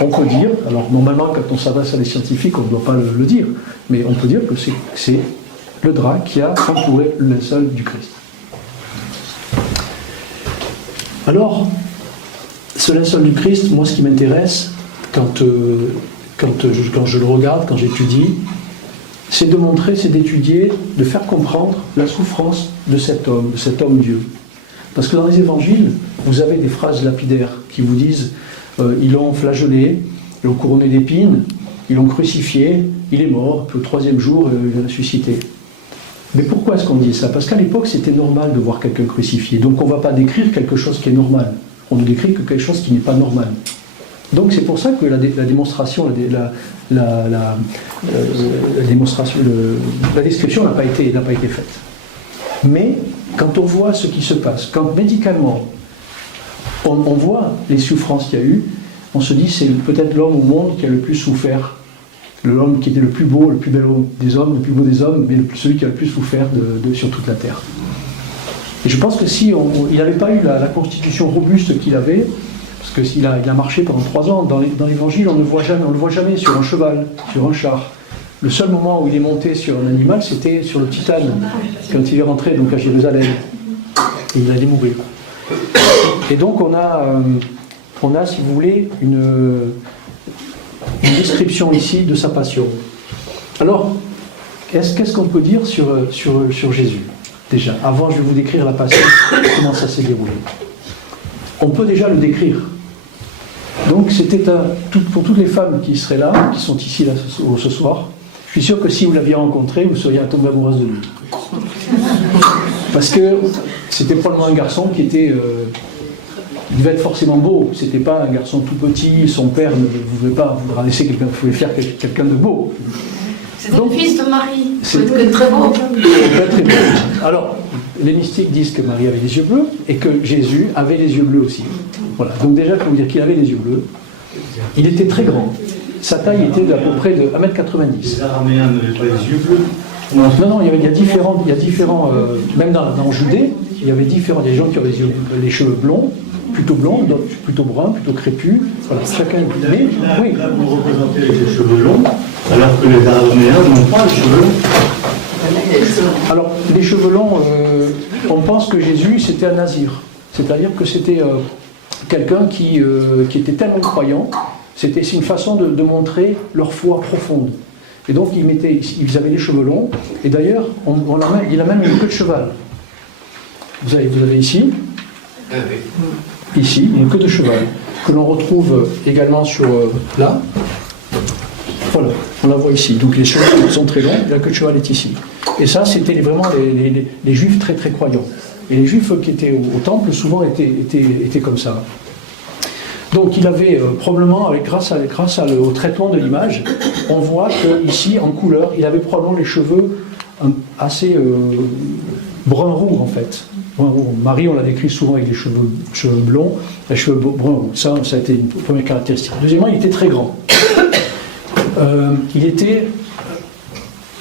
on peut dire, alors normalement quand on s'adresse à des scientifiques, on ne doit pas le dire, mais on peut dire que c'est le drap qui a entouré le linceul du Christ. Alors, ce linceul du Christ, moi ce qui m'intéresse, quand je le regarde, quand j'étudie, c'est de montrer, c'est d'étudier, de faire comprendre la souffrance de cet homme Dieu. Parce que dans les évangiles, vous avez des phrases lapidaires qui vous disent ils l'ont flagellé, ils l'ont couronné d'épines, ils l'ont crucifié, il est mort, puis au 3e jour, il est ressuscité. Mais pourquoi est-ce qu'on dit ça? Parce qu'à l'époque, c'était normal de voir quelqu'un crucifié. Donc on ne va pas décrire quelque chose qui est normal. On ne décrit que quelque chose qui n'est pas normal. Donc c'est pour ça que la démonstration, la description n'a pas été faite. Mais quand on voit ce qui se passe, quand médicalement on voit les souffrances qu'il y a eu, on se dit c'est peut-être l'homme au monde qui a le plus souffert, l'homme qui était le plus beau, le plus bel homme des hommes, le plus beau des hommes, mais celui qui a le plus souffert sur toute la terre. Et je pense que si il n'avait pas eu la constitution robuste qu'il avait, parce qu'il a marché pendant 3 ans, dans l'évangile on ne le voit jamais sur un cheval, sur un char. Le seul moment où il est monté sur un animal, c'était sur le Titane, quand il est rentré donc à Jérusalem. Et il allait mourir. Et donc on a, si vous voulez, une description ici de sa passion. Alors, qu'est-ce qu'on peut dire sur Jésus? Déjà, avant je vais vous décrire la passion, comment ça s'est déroulé. On peut déjà le décrire. Donc c'était pour toutes les femmes qui seraient là, qui sont ici là, ce soir, je suis sûr que si vous l'aviez rencontré, vous seriez tombée amoureuse de lui. Parce que c'était probablement un garçon qui était... il devait être forcément beau. C'était pas un garçon tout petit, son père ne voulait pas vous laisser quelqu'un, vous voulez faire quelqu'un de beau. C'était le fils de Marie. C'est très beau. Très beau. Alors, les mystiques disent que Marie avait les yeux bleus et que Jésus avait les yeux bleus aussi. Voilà. Donc déjà, il faut vous dire qu'il avait les yeux bleus. Il était très grand. Sa taille était d'à peu près de 1,90 m. Les Araméens n'avaient pas les yeux bleus. Non, il y a différents même dans Judée, il y avait différents, des gens qui avaient les cheveux blonds, plutôt blonds, d'autres plutôt bruns, plutôt crépus, voilà, chacun. Mais, oui. Là, vous représentez avec les cheveux longs, alors que les Araméens n'ont pas les cheveux longs. Alors, les cheveux longs, on pense que Jésus, c'était un nazir. C'est-à-dire que c'était quelqu'un qui était tellement croyant, c'est une façon de montrer leur foi profonde. Et donc, ils avaient les cheveux longs, et d'ailleurs, il a même une queue de cheval. Vous avez ici, ici, une queue de cheval, que l'on retrouve également sur là. Voilà, on la voit ici. Donc les cheveux sont très longs, la queue de cheval est ici. Et ça, c'était vraiment les juifs très très croyants. Et les juifs qui étaient au temple, souvent étaient comme ça. Donc il avait probablement, grâce au traitement de l'image, on voit qu'ici, en couleur, il avait probablement les cheveux assez brun-roux en fait. Marie, on la décrit souvent avec les cheveux blonds, les cheveux bruns. Ça a été une première caractéristique. Deuxièmement, il était très grand.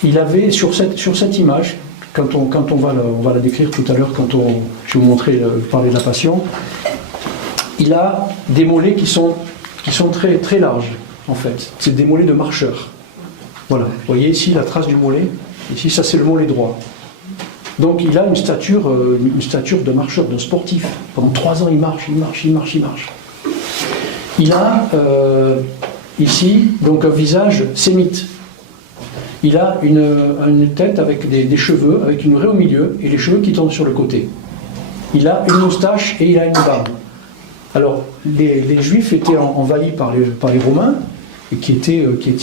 Il avait sur cette image, quand on va la décrire tout à l'heure, je vais vous montrer, parler de la Passion, il a des mollets qui sont très, très larges, en fait. C'est des mollets de marcheur. Voilà. Vous voyez ici la trace du mollet. Ici, ça c'est le mollet droit. Donc il a une stature de marcheur, de sportif. Pendant 3 ans, il marche. Il a ici donc un visage sémite. Il a une tête avec des cheveux, avec une raie au milieu, et les cheveux qui tombent sur le côté. Il a une moustache et il a une barbe. Alors, les Juifs étaient envahis par les Romains, et qui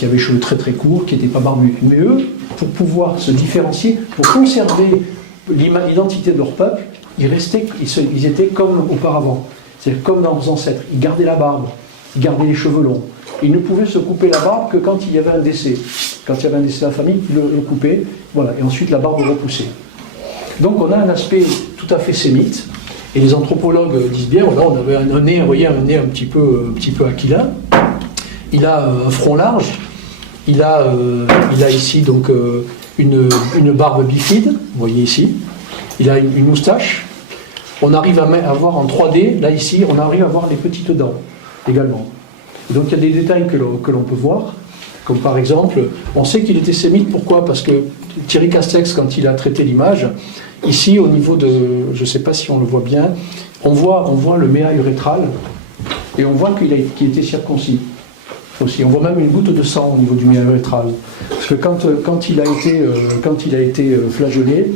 avaient les cheveux très très courts, qui n'étaient pas barbus. Mais eux, pour pouvoir se différencier, pour conserver l'identité de leur peuple, ils étaient comme auparavant. C'est comme dans leurs ancêtres. Ils gardaient la barbe, ils gardaient les cheveux longs. Ils ne pouvaient se couper la barbe que quand il y avait un décès. Quand il y avait un décès de la famille, ils le coupaient, voilà, et ensuite la barbe repoussait. Donc on a un aspect tout à fait sémite, et les anthropologues disent bien, voilà, on avait un nez, vous voyez, un nez un petit peu aquilin. Il a un front large, il a ici donc une barbe bifide, vous voyez ici, il a une moustache. On arrive à voir en 3D, là ici, on arrive à voir les petites dents également. Et donc il y a des détails que l'on peut voir, comme par exemple, on sait qu'il était sémite, pourquoi ? Parce que Thierry Castex, quand il a traité l'image, ici au niveau de, je ne sais pas si on le voit bien, on voit le méa urétral, et on voit qu'il était circoncis. Aussi. On voit même une goutte de sang au niveau du méa urétral. Parce que quand il a été flagellé,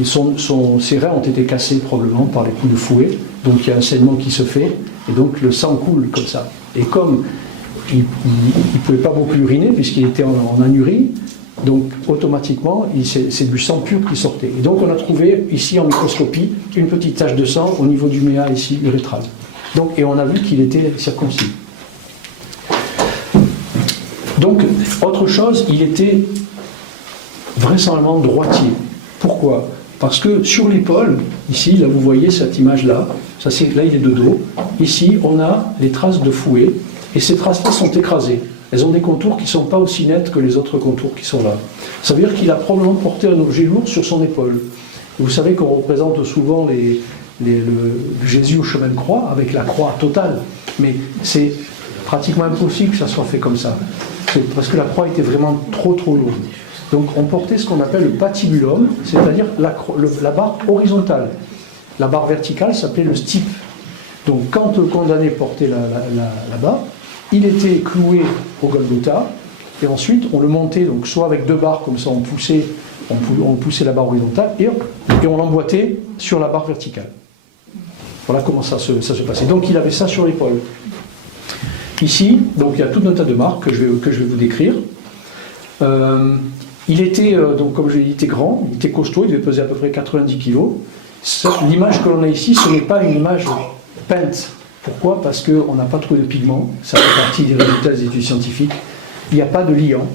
ses reins ont été cassés probablement par les coups de fouet. Donc il y a un saignement qui se fait, et donc le sang coule comme ça. Et comme il ne pouvait pas beaucoup uriner, puisqu'il était en anurie, donc automatiquement, c'est du sang pur qui sortait. Et donc on a trouvé ici en microscopie une petite tache de sang au niveau du méa ici urétral. Donc, et on a vu qu'il était circoncis. Donc, autre chose, il était vraisemblablement droitier. Pourquoi ? Parce que sur l'épaule, ici, là vous voyez cette image-là, là il est de dos, ici on a les traces de fouet, et ces traces-là sont écrasées. Elles ont des contours qui ne sont pas aussi nets que les autres contours qui sont là. Ça veut dire qu'il a probablement porté un objet lourd sur son épaule. Vous savez qu'on représente souvent le Jésus au chemin de croix, avec la croix totale, mais c'est pratiquement impossible que ça soit fait comme ça. Parce que la croix était vraiment trop lourde. Donc on portait ce qu'on appelle le patibulum, c'est-à-dire la barre horizontale. La barre verticale s'appelait le stipe. Donc quand le condamné portait la barre, il était cloué au Golgotha, et ensuite on le montait, donc soit avec 2 barres, comme ça on poussait la barre horizontale, et on l'emboîtait sur la barre verticale. Voilà comment ça se passait. Donc il avait ça sur l'épaule. Ici, donc il y a tout un tas de marques que je vais vous décrire. Il était, donc comme je l'ai dit, il était grand, il était costaud, il devait peser à peu près 90 kg. L'image que l'on a ici, ce n'est pas une image peinte. Pourquoi ? Parce qu'on n'a pas trouvé de pigments, ça fait partie des résultats des études scientifiques. Il n'y a pas de liant,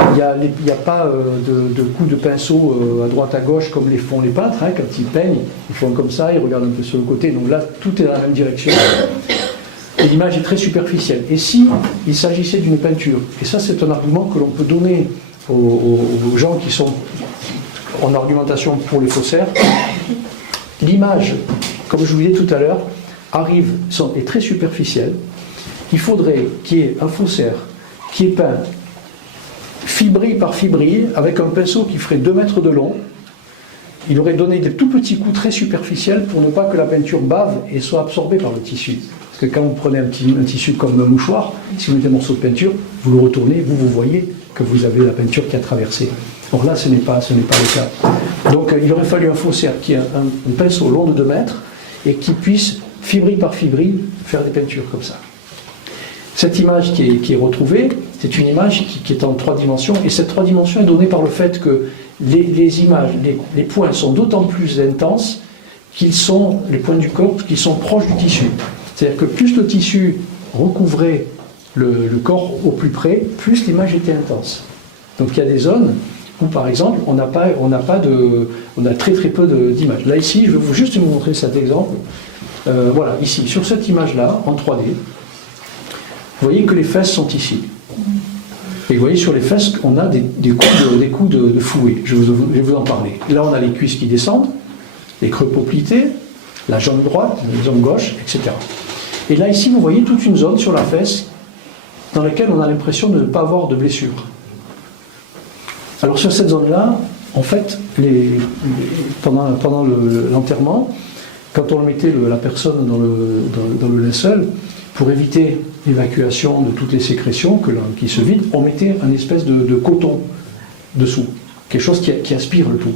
il n'y a pas de coups de pinceau à droite à gauche comme les font les peintres, hein, quand ils peignent, ils font comme ça, ils regardent un peu sur le côté, donc là tout est dans la même direction. Et l'image est très superficielle. Et si il s'agissait d'une peinture, et ça c'est un argument que l'on peut donner aux gens qui sont en argumentation pour les faussaires, l'image, comme je vous disais tout à l'heure, est très superficielle. Il faudrait qu'il y ait un faussaire qui est peint fibrille par fibrille, avec un pinceau qui ferait 2 mètres de long. Il aurait donné des tout petits coups très superficiels pour ne pas que la peinture bave et soit absorbée par le tissu. Parce que quand vous prenez un tissu comme un mouchoir, si vous mettez un morceau de peinture, vous le retournez, vous voyez que vous avez la peinture qui a traversé. Or là, ce n'est pas le cas. Donc il aurait fallu un faussaire qui ait un pinceau long de 2 mètres et qui puisse, fibrille par fibrille, faire des peintures comme ça. Cette image qui est retrouvée, c'est une image qui est en 3 dimensions, et cette 3 dimensions est donnée par le fait que les images, les points sont d'autant plus intenses qu'ils sont, les points du corps, qui sont proches du tissu. C'est-à-dire que plus le tissu recouvrait le corps au plus près, plus l'image était intense. Donc il y a des zones où, par exemple, on a très très peu d'images. Là ici, je vais juste vous montrer cet exemple. Voilà, ici, sur cette image-là, en 3D, vous voyez que les fesses sont ici. Et vous voyez sur les fesses qu'on a des coups de fouet. Je vais vous en parler. Là, on a les cuisses qui descendent, les creux poplités, la jambe droite, la jambe gauche, etc. Et là, ici, vous voyez toute une zone sur la fesse dans laquelle on a l'impression de ne pas avoir de blessure. Alors sur cette zone-là, en fait, pendant l'enterrement, quand on mettait la personne dans le linceul, pour éviter l'évacuation de toutes les sécrétions qui se vident, on mettait une espèce de coton dessous, quelque chose qui aspire le tout.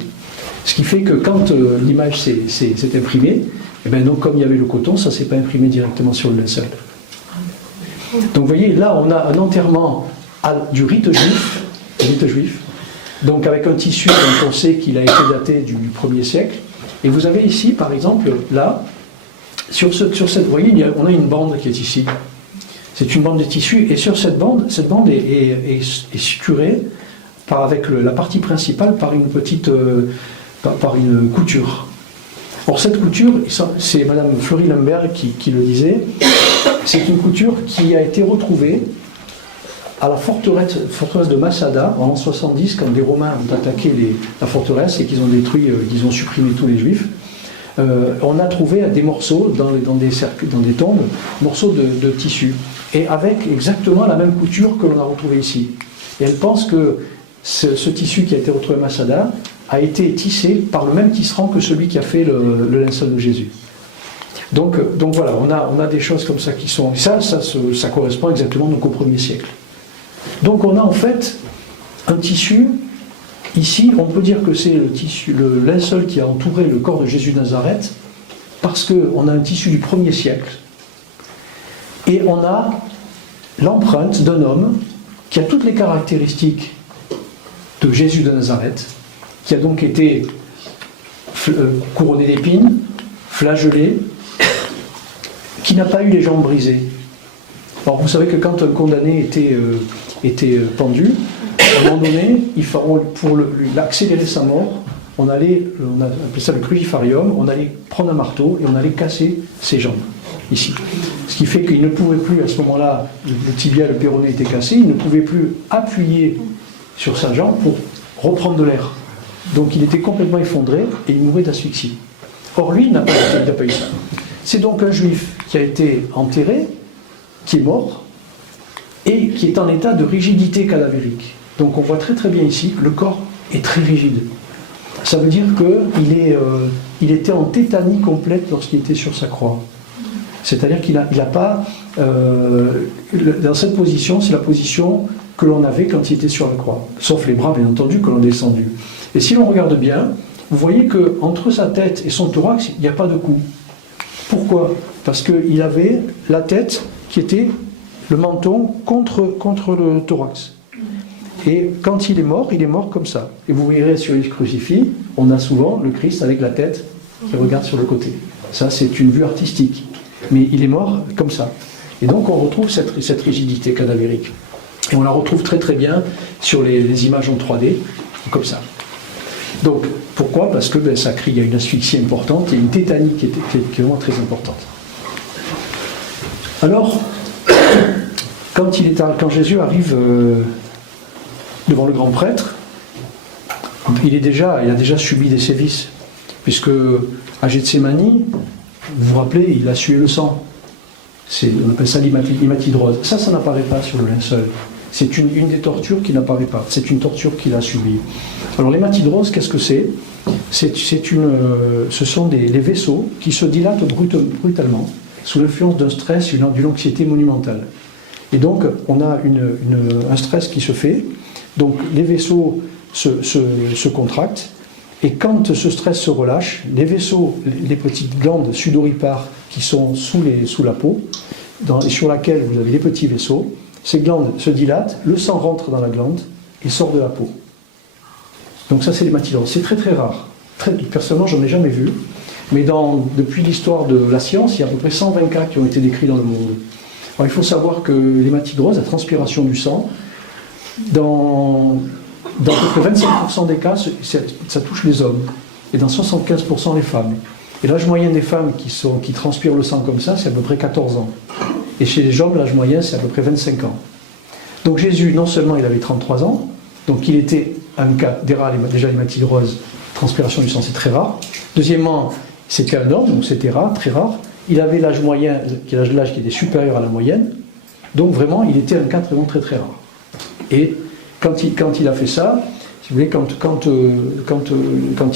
Ce qui fait que quand l'image s'est imprimée, et bien donc comme il y avait le coton, ça ne s'est pas imprimé directement sur le linceul. Donc vous voyez, là on a un enterrement du rite juif, donc avec un tissu dont on sait qu'il a été daté du 1er siècle. Et vous avez ici, par exemple, là, sur cette, vous voyez, on a une bande qui est ici. C'est une bande de tissu, et sur cette bande est suturée avec la partie principale par une petite, par une couture. Or cette couture, c'est Madame Fleury Lemberg qui le disait, c'est une couture qui a été retrouvée à la forteresse de Masada en 70, quand les Romains ont attaqué la forteresse et qu'ils ont détruit, qu'ils ont supprimé tous les Juifs. On a trouvé des morceaux dans des tombes, morceaux de tissu, et avec exactement la même couture que l'on a retrouvée ici. Et elle pense que ce tissu qui a été retrouvé à Masada a été tissé par le même tisserand que celui qui a fait le linceul de Jésus. Donc voilà, on a des choses comme ça qui sont... Ça correspond exactement donc au 1er siècle. Donc on a en fait un tissu. Ici, on peut dire que c'est le linceul qui a entouré le corps de Jésus de Nazareth, parce qu'on a un tissu du 1er siècle, et on a l'empreinte d'un homme qui a toutes les caractéristiques de Jésus de Nazareth, qui a donc été couronné d'épines, flagellé, qui n'a pas eu les jambes brisées. Alors vous savez que quand un condamné était pendu, à un moment donné, pour accélérer sa mort, on appelait ça le crucifarium, on allait prendre un marteau et on allait casser ses jambes, ici. Ce qui fait qu'il ne pouvait plus, à ce moment-là, le tibia et le péroné étaient cassés, il ne pouvait plus appuyer sur sa jambe pour reprendre de l'air. Donc il était complètement effondré et il mourait d'asphyxie. Or lui, il n'a pas eu ça. C'est donc un juif qui a été enterré, qui est mort, et qui est en état de rigidité cadavérique. Donc on voit très très bien ici que le corps est très rigide. Ça veut dire qu'il était en tétanie complète lorsqu'il était sur sa croix. C'est-à-dire qu'il n'a pas... dans cette position, c'est la position que l'on avait quand il était sur la croix. Sauf les bras, bien entendu, que l'on a descendus. Et si l'on regarde bien, vous voyez qu'entre sa tête et son thorax, il n'y a pas de cou. Pourquoi ? Parce qu'il avait la tête qui était le menton contre le thorax. Et quand il est mort comme ça. Et vous verrez sur les crucifix, on a souvent le Christ avec la tête qui regarde sur le côté. Ça, c'est une vue artistique. Mais il est mort comme ça. Et donc on retrouve cette rigidité cadavérique. Et on la retrouve très très bien sur les images en 3D, comme ça. Donc, pourquoi ? Parce que il y a une asphyxie importante, il y a une tétanie qui est vraiment très importante. Alors, quand Jésus arrive devant le grand prêtre, il a déjà subi des sévices, puisque à Gethsémani, vous vous rappelez, il a sué le sang. On appelle ça l'hématidrose. Ça n'apparaît pas sur le linceul. C'est une des tortures qui n'apparaît pas. C'est une torture qu'il a subie. Alors l'hématidrose, qu'est-ce que c'est? Ce sont les vaisseaux qui se dilatent brutalement sous l'influence d'un stress, d'une anxiété monumentale. Et donc, on a un stress qui se fait. Donc, les vaisseaux se contractent. Et quand ce stress se relâche, les vaisseaux, les petites glandes sudoripares qui sont sous la peau, sur laquelle vous avez les petits vaisseaux, ces glandes se dilatent, le sang rentre dans la glande et sort de la peau. Donc ça, c'est l'hématidrose. C'est très très rare. Personnellement, j'en ai jamais vu. Mais depuis l'histoire de la science, il y a à peu près 120 cas qui ont été décrits dans le monde. Alors il faut savoir que l'hématidrose, la transpiration du sang, dans à peu près 25% des cas, ça touche les hommes. Et dans 75% les femmes. Et l'âge moyen des femmes qui transpirent le sang comme ça, c'est à peu près 14 ans. Et chez les hommes, l'âge moyen, c'est à peu près 25 ans. Donc Jésus, non seulement il avait 33 ans, donc il était un cas déjà l'hématidrose, transpiration du sang, c'est très rare. Deuxièmement, c'était un homme, donc c'était rare, très rare. Il avait l'âge moyen, l'âge qui était supérieur à la moyenne. Donc vraiment, il était un cas vraiment très très rare. Et quand il a fait ça, si vous voulez, quand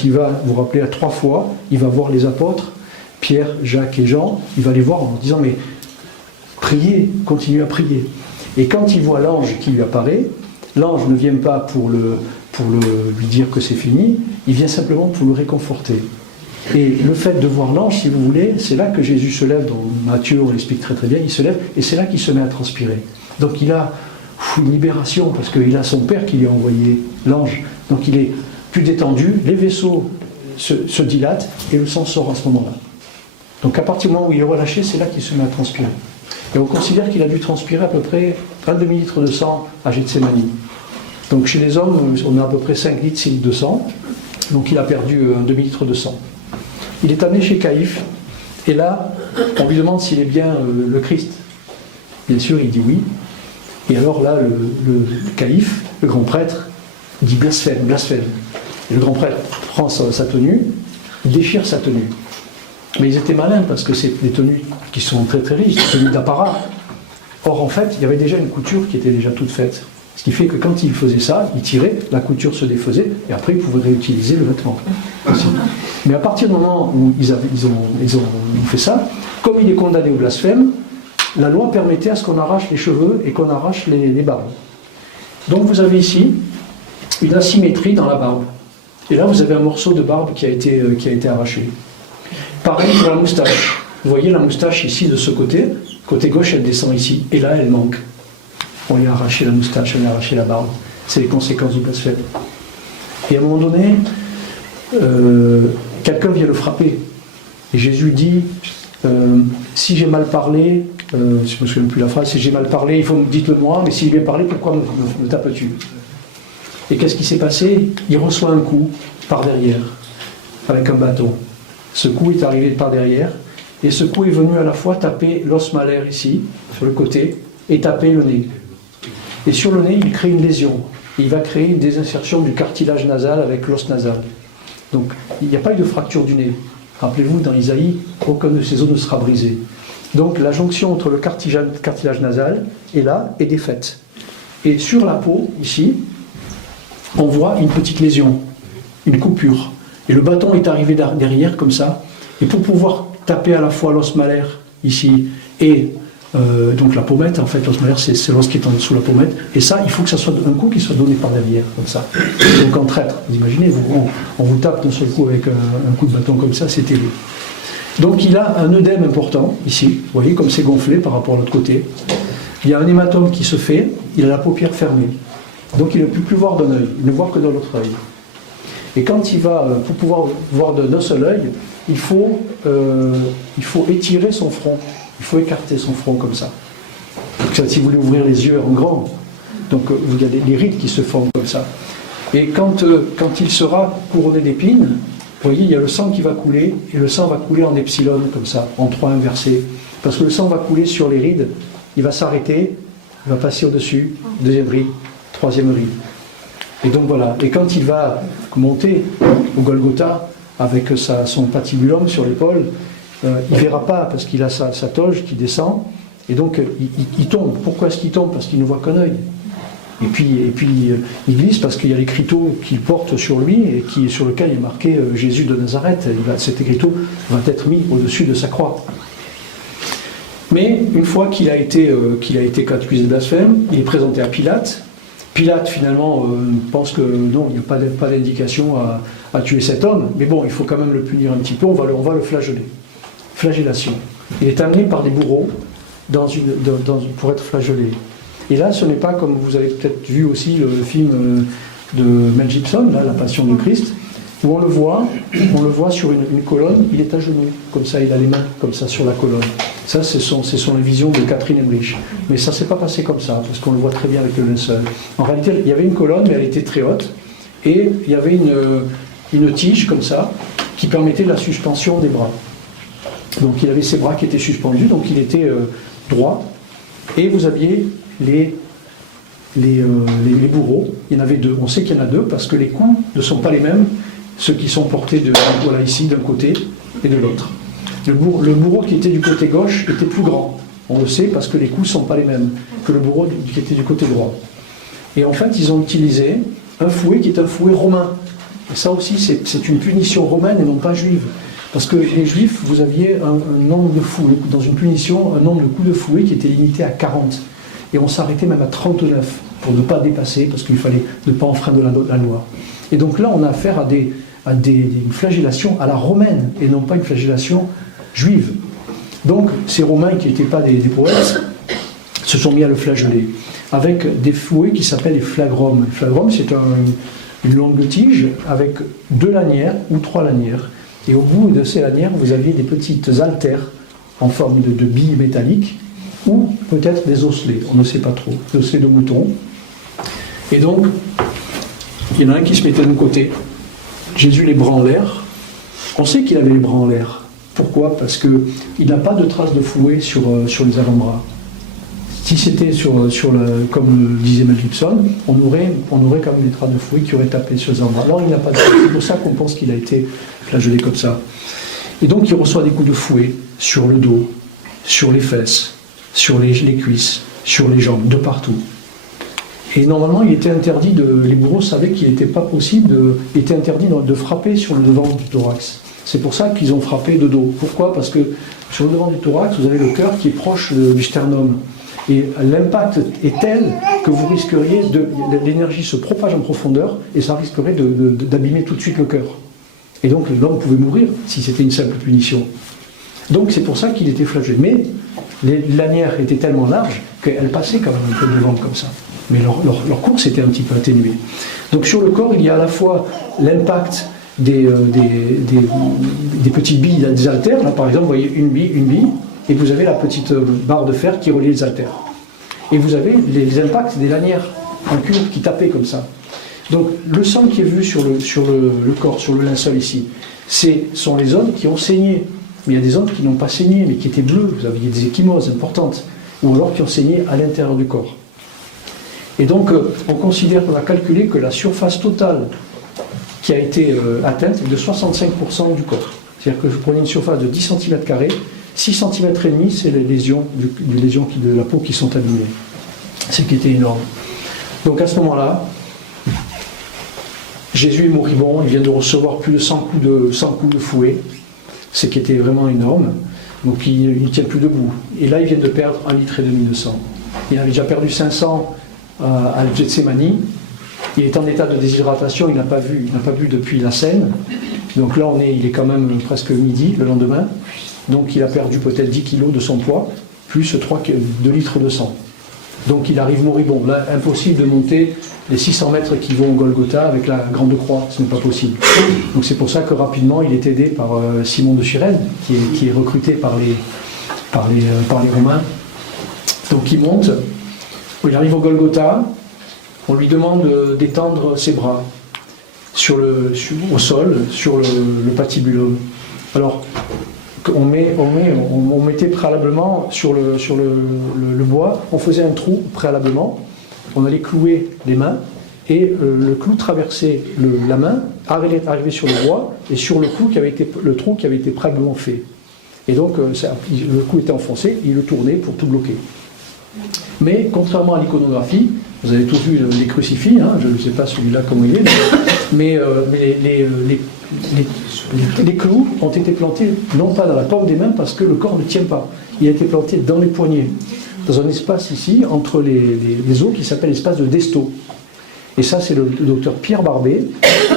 il va, vous rappelez, à 3 fois, il va voir les apôtres, Pierre, Jacques et Jean, il va les voir en disant, mais priez, continuez à prier. Et quand il voit l'ange qui lui apparaît, l'ange ne vient pas pour lui dire que c'est fini, il vient simplement pour le réconforter. Et le fait de voir l'ange, si vous voulez, c'est là que Jésus se lève, dans Matthieu, on l'explique très très bien, il se lève, et c'est là qu'il se met à transpirer. Donc il a une libération, parce qu'il a son père qui lui a envoyé l'ange. Donc il est plus détendu, les vaisseaux se dilatent, et le sang sort à ce moment-là. Donc à partir du moment où il est relâché, c'est là qu'il se met à transpirer. Et on considère qu'il a dû transpirer à peu près un demi-litre de sang à Gethsémani. Donc chez les hommes, on a à peu près 5 litres, 6 litres de sang. Donc il a perdu un demi-litre de sang. Il est amené chez Caïphe, et là, on lui demande s'il est bien le Christ. Bien sûr, il dit oui. Et alors là, le Caïphe, le grand prêtre, dit blasphème, blasphème. Et le grand prêtre prend sa tenue, déchire sa tenue. Mais ils étaient malins parce que c'est des tenues qui sont très très riches, des tenues d'apparat. Or en fait, il y avait déjà une couture qui était déjà toute faite. Ce qui fait que quand il faisait ça, il tirait, la couture se défaisait, et après il pouvait réutiliser le vêtement. Aussi. Mais à partir du moment où ils ont fait ça, comme il est condamné au blasphème, la loi permettait à ce qu'on arrache les cheveux et qu'on arrache les barbes. Donc vous avez ici une asymétrie dans la barbe. Et là vous avez un morceau de barbe qui a été arraché. Pareil pour la moustache. Vous voyez la moustache ici de ce côté gauche elle descend ici, et là elle manque. On lui a arraché la moustache, on lui a arraché la barbe. C'est les conséquences du blasphème. Et à un moment donné, quelqu'un vient le frapper. Et Jésus dit, si j'ai mal parlé, je ne me souviens plus la phrase, si j'ai mal parlé, dites-le moi, mais si j'ai bien parlé, pourquoi me tapes-tu? Et qu'est-ce qui s'est passé? Il reçoit un coup par derrière, avec un bâton. Ce coup est arrivé par derrière, et ce coup est venu à la fois taper l'os malaire ici, sur le côté, et taper le nez. Et sur le nez, il crée une lésion. Il va créer une désinsertion du cartilage nasal avec l'os nasal. Donc, il n'y a pas eu de fracture du nez. Rappelez-vous, dans Isaïe, aucun de ces os ne sera brisé. Donc, la jonction entre le cartilage nasal et là est défaite. Et sur la peau, ici, on voit une petite lésion, une coupure. Et le bâton est arrivé derrière, comme ça. Et pour pouvoir taper à la fois l'os malaire, ici, et donc la pommette, en fait, l'os malaire, c'est l'os qui est en dessous de la pommette. Et ça, il faut que ça soit un coup qui soit donné par derrière, comme ça. Donc en traître, vous imaginez, on vous tape d'un seul coup avec un coup de bâton comme ça, c'est terrible. Donc il a un œdème important, ici. Vous voyez comme c'est gonflé par rapport à l'autre côté. Il y a un hématome qui se fait, il a la paupière fermée. Donc il ne peut plus voir d'un œil, il ne voit que de l'autre œil. Et quand il va, pour pouvoir voir d'un seul œil, il faut étirer son front. Il faut écarter son front comme ça. Donc, si vous voulez ouvrir les yeux en grand, donc il y a les rides qui se forment comme ça. Et quand il sera couronné d'épines, vous voyez, il y a le sang qui va couler, et le sang va couler en epsilon, comme ça, en 3 inversés. Parce que le sang va couler sur les rides, il va s'arrêter, il va passer au-dessus, deuxième ride, troisième ride. Et donc voilà, et quand il va monter au Golgotha avec son patibulum sur l'épaule, il ne verra pas parce qu'il a sa toge qui descend, et donc il tombe. Pourquoi est-ce qu'il tombe? Parce qu'il ne voit qu'un œil. Et puis il glisse parce qu'il y a l'écriteau qu'il porte sur lui et sur lequel il est marqué Jésus de Nazareth. Cet écriteau va être mis au-dessus de sa croix. Mais une fois qu'il a été accusé de blasphème, il est présenté à Pilate. Pilate finalement pense que non, il n'y a pas d'indication à tuer cet homme, mais bon, il faut quand même le punir un petit peu, on va le flageller. Flagellation. Il est amené par des bourreaux pour être flagellé. Et là, ce n'est pas comme vous avez peut-être vu aussi le film de Mel Gibson, là, La Passion du Christ, où on le voit sur une colonne, il est à genoux, comme ça, il a les mains comme ça sur la colonne. Ça, ce sont les visions de Catherine Emmerich. Mais ça ne s'est pas passé comme ça, parce qu'on le voit très bien avec le linceul. En réalité, il y avait une colonne, mais elle était très haute, et il y avait une tige comme ça, qui permettait la suspension des bras. Donc il avait ses bras qui étaient suspendus, donc il était droit, et vous aviez les bourreaux. Il y en avait deux. On sait qu'il y en a deux parce que les coups ne sont pas les mêmes, ceux qui sont portés voilà, ici d'un côté et de l'autre. Le bourreau qui était du côté gauche était plus grand. On le sait parce que les coups ne sont pas les mêmes que le bourreau qui était du côté droit. Et en fait, ils ont utilisé un fouet qui est un fouet romain. Et ça aussi, c'est une punition romaine et non pas juive. Parce que les Juifs, vous aviez un nombre de fouets, dans une punition, un nombre de coups de fouet qui était limité à 40. Et on s'arrêtait même à 39 pour ne pas dépasser, parce qu'il fallait ne pas enfreindre la loi. Et donc là, on a affaire à une flagellation à la romaine, et non pas une flagellation juive. Donc, ces Romains qui n'étaient pas des poètes, se sont mis à le flageller, avec des fouets qui s'appellent les flagrums. Les flagrums, c'est une longue tige avec 2 lanières ou 3 lanières. Et au bout de ces lanières, vous aviez des petites haltères en forme de billes métalliques, ou peut-être des osselets, on ne sait pas trop, des osselets de mouton. Et donc, il y en a un qui se mettait d'un côté, Jésus les bras en l'air. On sait qu'il avait les bras en l'air. Pourquoi? Parce qu'il n'a pas de traces de fouet sur les avant-bras. Si c'était comme le disait Mel Gibson, on aurait quand même des traces de fouet qui auraient tapé sur les avant-bras. Alors il n'a pas de fouet, c'est pour ça qu'on pense qu'il a été flagellé comme ça. Et donc il reçoit des coups de fouet sur le dos, sur les fesses, sur les cuisses, sur les jambes, de partout. Et normalement, il était interdit les bourreaux savaient qu'il n'était pas possible, il était interdit de frapper sur le devant du thorax. C'est pour ça qu'ils ont frappé de dos. Pourquoi? Parce que sur le devant du thorax, vous avez le cœur qui est proche du sternum. Et l'impact est tel que vous risqueriez l'énergie se propage en profondeur et ça risquerait d'abîmer tout de suite le cœur. Et donc l'homme pouvait mourir si c'était une simple punition. Donc c'est pour ça qu'il était flagellé. Mais les lanières étaient tellement larges qu'elles passaient quand même un peu devant comme ça. Mais leur course était un petit peu atténuée. Donc sur le corps, il y a à la fois l'impact des petites billes, des haltères. Là par exemple, vous voyez une bille, et vous avez la petite barre de fer qui relie les haltères. Et vous avez les impacts des lanières en cuir qui tapaient comme ça. Donc le sang qui est vu sur le corps, sur le linceul ici, sont les zones qui ont saigné. Mais il y a des zones qui n'ont pas saigné, mais qui étaient bleues. Vous aviez des ecchymoses importantes, ou alors qui ont saigné à l'intérieur du corps. Et donc on considère qu'on a calculé que la surface totale qui a été atteinte est de 65% du corps. C'est-à-dire que vous prenez une surface de 10 cm², 6 cm et demi, c'est les lésions de la peau qui sont abîmées. Ce qui était énorme. Donc à ce moment-là, Jésus est moribond, il vient de recevoir plus de 100 coups de fouet, ce qui était vraiment énorme. Donc il ne tient plus debout. Et là, il vient de perdre 1,5 litre de sang. Il avait déjà perdu 500 à Gethsémani. Il est en état de déshydratation, il n'a pas bu depuis la scène. Donc là, il est quand même presque midi le lendemain. Donc il a perdu peut-être 10 kg de son poids, plus 2 litres de sang. Donc il arrive moribond. Là, impossible de monter les 600 mètres qui vont au Golgotha avec la grande croix, ce n'est pas possible. Donc c'est pour ça que rapidement il est aidé par Simon de Cyrène, qui est recruté par les Romains. Donc il monte, il arrive au Golgotha, on lui demande d'étendre ses bras au sol, sur le patibulum. Alors, on mettait préalablement sur le bois, on faisait un trou préalablement, on allait clouer les mains, et le clou traversait la main, arrivait sur le doigt, et sur le trou qui avait été préalablement fait. Et donc, le clou était enfoncé, il le tournait pour tout bloquer. Mais, contrairement à l'iconographie, vous avez tous vu les crucifix, hein, je ne sais pas celui-là comment il est, mais les clous ont été plantés non pas dans la paume des mains parce que le corps ne tient pas. Il a été planté dans les poignets, dans un espace ici, entre les os, qui s'appelle l'espace de Desto. Et ça, c'est le docteur Pierre Barbet,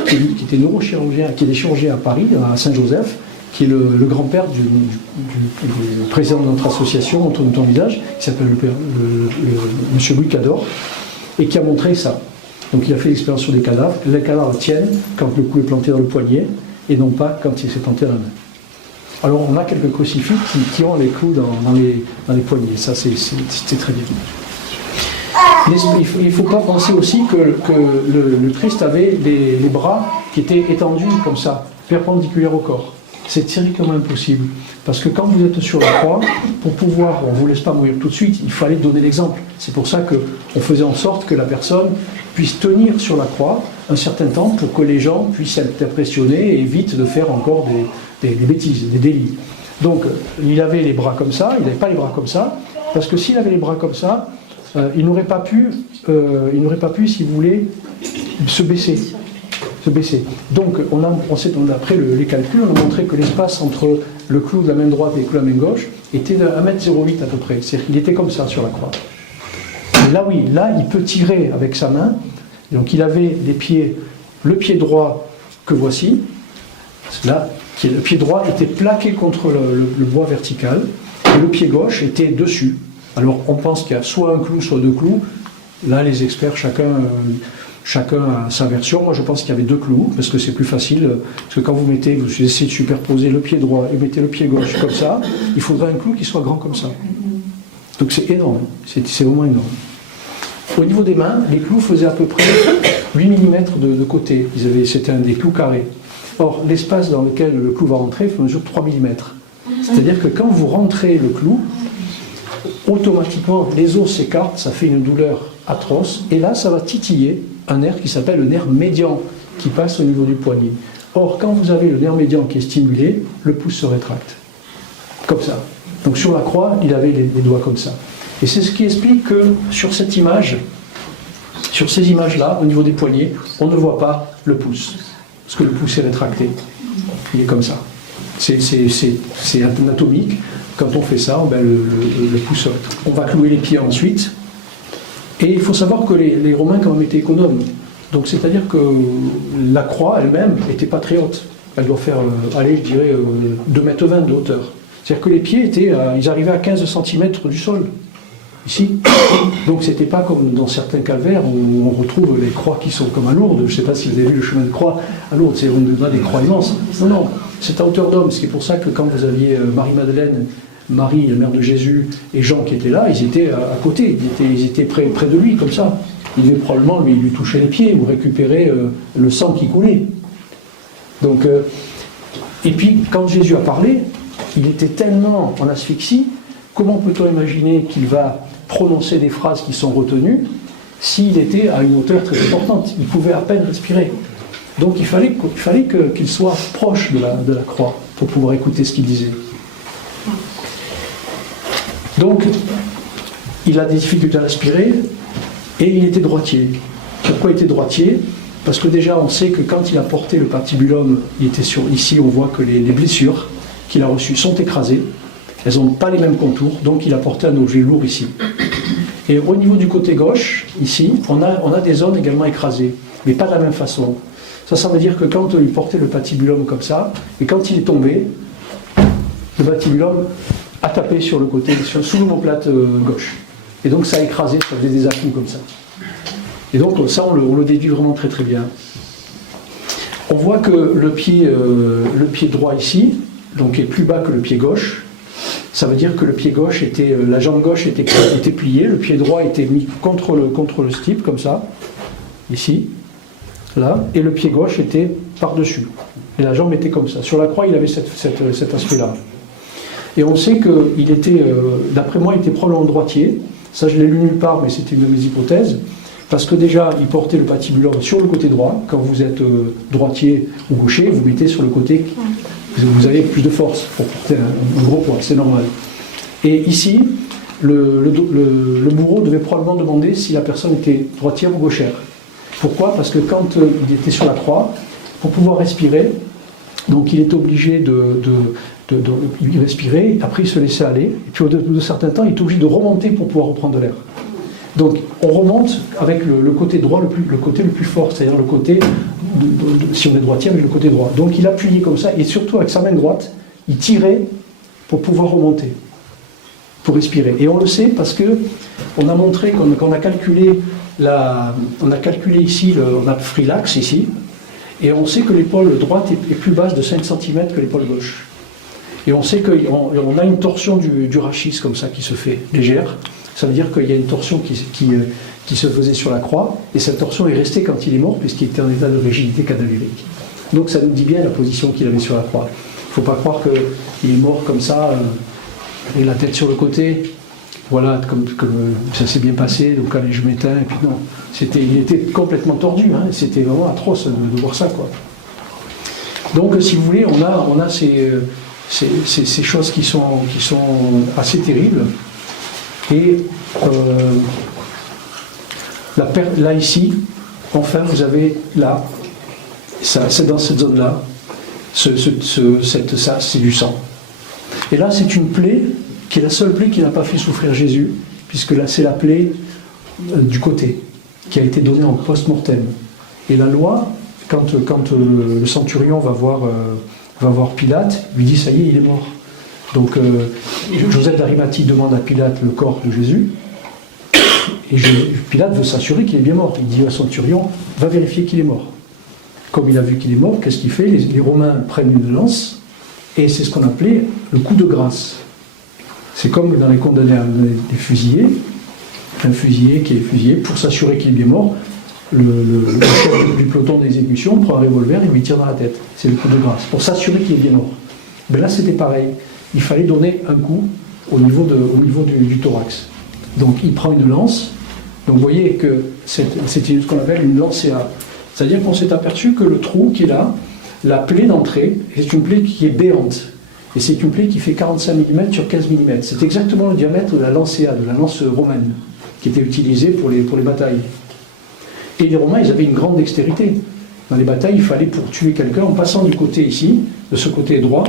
qui était neurochirurgien, qui est chirurgien à Paris, à Saint-Joseph, qui est le grand-père du président de notre association, Antoine Ton Visage, qui s'appelle M. Louis Cador, et qui a montré ça. Donc il a fait l'expérience sur des cadavres. Les cadavres tiennent quand le clou est planté dans le poignet, et non pas quand il s'est planté dans la main. Alors on a quelques crucifix qui ont les clous dans les poignets. Ça, c'est très bien. Il ne faut pas penser aussi que le Christ avait les bras qui étaient étendus comme ça, perpendiculaires au corps. C'est théoriquement impossible. Parce que quand vous êtes sur la croix, pour pouvoir, on ne vous laisse pas mourir tout de suite, il fallait donner l'exemple. C'est pour ça qu'on faisait en sorte que la personne puisse tenir sur la croix un certain temps pour que les gens puissent être impressionnés et évitent de faire encore des bêtises, des délits. Donc, il avait les bras comme ça, il n'avait pas les bras comme ça, parce que s'il avait les bras comme ça, il n'aurait pas pu, si vous voulez, se baisser. Donc, après les calculs, on a montré que l'espace entre le clou de la main droite et le clou de la main gauche était de 1,08 m à peu près. C'est-à-dire qu'il était comme ça sur la croix. Et là, oui, là, il peut tirer avec sa main. Donc, il avait le pied droit que voici. Là, le pied droit était plaqué contre le bois vertical. Et le pied gauche était dessus. Alors, on pense qu'il y a soit un clou, soit deux clous. Là, les experts, chacun a sa version. Moi, je pense qu'il y avait deux clous, parce que c'est plus facile. Parce que quand vous essayez de superposer le pied droit et mettez le pied gauche comme ça, il faudrait un clou qui soit grand comme ça. Donc c'est énorme, c'est vraiment énorme. Au niveau des mains, les clous faisaient à peu près 8 mm de côté. C'était des clous carrés. Or, l'espace dans lequel le clou va rentrer mesure 3 mm. C'est-à-dire que quand vous rentrez le clou, automatiquement, les os s'écartent, ça fait une douleur atroce, et là, ça va titiller un nerf qui s'appelle le nerf médian, qui passe au niveau du poignet. Or, quand vous avez le nerf médian qui est stimulé, le pouce se rétracte. Comme ça. Donc sur la croix, il avait les doigts comme ça. Et c'est ce qui explique que sur cette image, sur ces images-là, au niveau des poignets, on ne voit pas le pouce. Parce que le pouce est rétracté. Il est comme ça. C'est anatomique. Quand on fait ça, le pouce saute. On va clouer les pieds ensuite. Et il faut savoir que les Romains quand même étaient économes. Donc c'est-à-dire que la croix elle-même n'était pas très haute. Elle doit faire, je dirais, 2,20 m de hauteur. C'est-à-dire que les pieds ils arrivaient à 15 cm du sol. Ici. Donc c'était pas comme dans certains calvaires où on retrouve les croix qui sont comme à Lourdes. Je ne sais pas si vous avez vu le chemin de croix à Lourdes, on a des croix immenses. Non, c'est à hauteur d'homme. C'est pour ça que quand vous aviez Marie-Madeleine, Marie, la mère de Jésus, et Jean qui étaient là, ils étaient à côté, ils étaient près de lui, comme ça. Il devait probablement lui toucher les pieds ou récupérer le sang qui coulait. Donc, et puis, quand Jésus a parlé, il était tellement en asphyxie, comment peut-on imaginer qu'il va prononcer des phrases qui sont retenues s'il était à une hauteur très importante? Il pouvait à peine respirer. Donc il fallait qu'il soit proche de la croix pour pouvoir écouter ce qu'il disait. Donc, il a des difficultés à respirer et il était droitier. Pourquoi il était droitier? Parce que déjà, on sait que quand il a porté le patibulum, ici, on voit que les blessures qu'il a reçues sont écrasées. Elles n'ont pas les mêmes contours, donc il a porté un objet lourd ici. Et au niveau du côté gauche, ici, on a des zones également écrasées, mais pas de la même façon. Ça veut dire que quand il portait le patibulum comme ça, et quand il est tombé, le patibulum a tapé sur le côté, sous l'omoplate gauche. Et donc ça a écrasé, ça faisait des à-coups comme ça. Et donc ça, on le déduit vraiment très très bien. On voit que le pied droit ici, donc est plus bas que le pied gauche. Ça veut dire que le pied gauche la jambe gauche était pliée, le pied droit était mis contre le stipe, comme ça, ici, là, et le pied gauche était par-dessus. Et la jambe était comme ça. Sur la croix, il avait cet aspect-là. Et on sait qu'il était, d'après moi, il était probablement droitier. Ça, je l'ai lu nulle part, mais c'était une de mes hypothèses. Parce que déjà, il portait le patibulaire sur le côté droit. Quand vous êtes droitier ou gaucher, vous mettez sur le côté, vous avez plus de force pour porter un gros poids, c'est normal. Et ici, le bourreau devait probablement demander si la personne était droitière ou gauchère. Pourquoi? Parce que quand il était sur la croix, pour pouvoir respirer, donc il était obligé de respirer, après il se laissait aller, et puis au bout de certains temps, il est obligé de remonter pour pouvoir reprendre de l'air. Donc on remonte avec le côté droit, le côté le plus fort, c'est-à-dire le côté, si on est droitier, avec le côté droit. Donc il appuyait comme ça, et surtout avec sa main droite, il tirait pour pouvoir remonter, pour respirer. Et on le sait parce que on a montré qu'on a calculé ici, on a pris l'axe ici, et on sait que l'épaule droite est plus basse de 5 cm que l'épaule gauche. Et on sait qu'on a une torsion du rachis comme ça qui se fait légère. Ça veut dire qu'il y a une torsion qui se faisait sur la croix, et cette torsion est restée quand il est mort, puisqu'il était en état de rigidité cadavérique. Donc ça nous dit bien la position qu'il avait sur la croix. Il ne faut pas croire qu'il est mort comme ça, avec la tête sur le côté. Voilà, comme ça s'est bien passé, donc allez, je m'éteins, et puis non. Il était complètement tordu, hein, c'était vraiment atroce de voir ça, quoi. Donc, si vous voulez, on a ces choses qui sont assez terribles. Et là, ici, enfin, vous avez là, c'est dans cette zone-là, ça, c'est du sang. Et là, c'est une plaie qui est la seule plaie qui n'a pas fait souffrir Jésus, puisque là, c'est la plaie du côté, qui a été donnée en post-mortem. Et la loi, quand le centurion va voir Pilate, lui dit, ça y est, il est mort. Donc, Joseph d'Arimathie demande à Pilate le corps de Jésus, et Pilate veut s'assurer qu'il est bien mort. Il dit au centurion, va vérifier qu'il est mort. Comme il a vu qu'il est mort, qu'est-ce qu'il fait? Les Romains prennent une lance, et c'est ce qu'on appelait le coup de grâce. C'est comme dans les condamnés des fusillés, un fusillé qui est fusillé, pour s'assurer qu'il est bien mort, le chef du peloton d'exécution prend un revolver et lui tire dans la tête. C'est le coup de grâce, pour s'assurer qu'il est bien mort. Mais là, c'était pareil. Il fallait donner un coup au niveau du thorax. Donc, il prend une lance. Donc, vous voyez que c'était ce qu'on appelle une lancéa. C'est-à-dire qu'on s'est aperçu que le trou qui est là, la plaie d'entrée, c'est une plaie qui est béante. Et c'est une plaie qui fait 45 mm sur 15 mm. C'est exactement le diamètre de la lancéa, de la lance romaine, qui était utilisée pour les batailles. Et les Romains, ils avaient une grande dextérité. Dans les batailles, il fallait, pour tuer quelqu'un, en passant du côté ici, de ce côté droit,